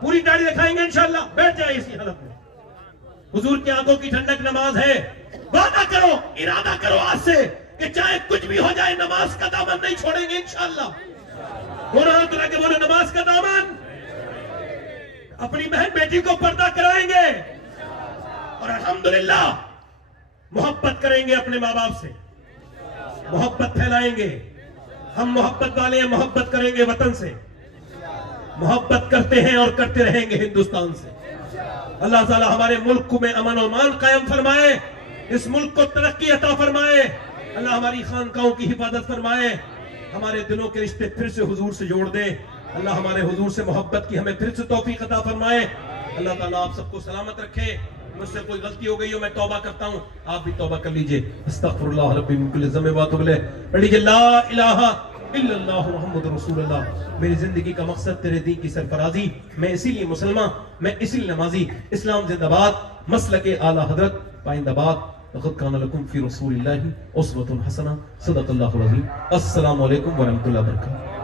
پوری داڑھی رکھائیں گے. انشاءاللہ بیٹھ جائے اسی حالت میں. حضور کی آنکھوں کی ٹھنڈک نماز ہے. وعدہ کرو, ارادہ کرو آج سے کہ چاہے کچھ بھی ہو جائے نماز کا دامن نہیں چھوڑیں گے انشاءاللہ. دونوں ہاتھ اٹھا کے بولو نماز کا دامن. اپنی بہن بیٹی کو پردہ کرائیں گے اور الحمدللہ محبت کریں گے اپنے ماں باپ سے, محبت پھیلائیں گے. ہم محبت والے ہیں, محبت کریں گے وطن سے, محبت کرتے ہیں اور کرتے رہیں گے ہندوستان سے. اللہ تعالی ہمارے ملک میں امن و امان قائم فرمائے, اس ملک کو ترقی عطا فرمائے. اللہ ہماری خانقاہوں کی حفاظت فرمائے, ہمارے دلوں کے رشتے پھر سے حضور سے جوڑ دے. اللہ ہمارے حضور سے محبت کی ہمیں پھر سے توفیق عطا فرمائے. اللہ تعالیٰ آپ سب کو سلامت رکھے. مجھ سے کوئی غلطی ہو گئی ہو میں توبہ کرتا ہوں, آپ بھی توبہ کر لیجئے. استغفر اللہ ربی من کل ذنب واتوب الیہ. پڑھ لیجئے لا الہ الا اللہ محمد رسول اللہ. میری زندگی کا مقصد تیرے دین کی سرفرازی, میں اسی لیے مسلمان, میں اسی لیے نمازی. اسلام زندہ باد, مسلک اعلی حضرت پائندہ باد. لقد کان لکم فی رسول اللہ اسوۃ حسنہ. صدق اللہ العظیم. السلام علیکم ورحمۃ اللہ وبرکاتہ.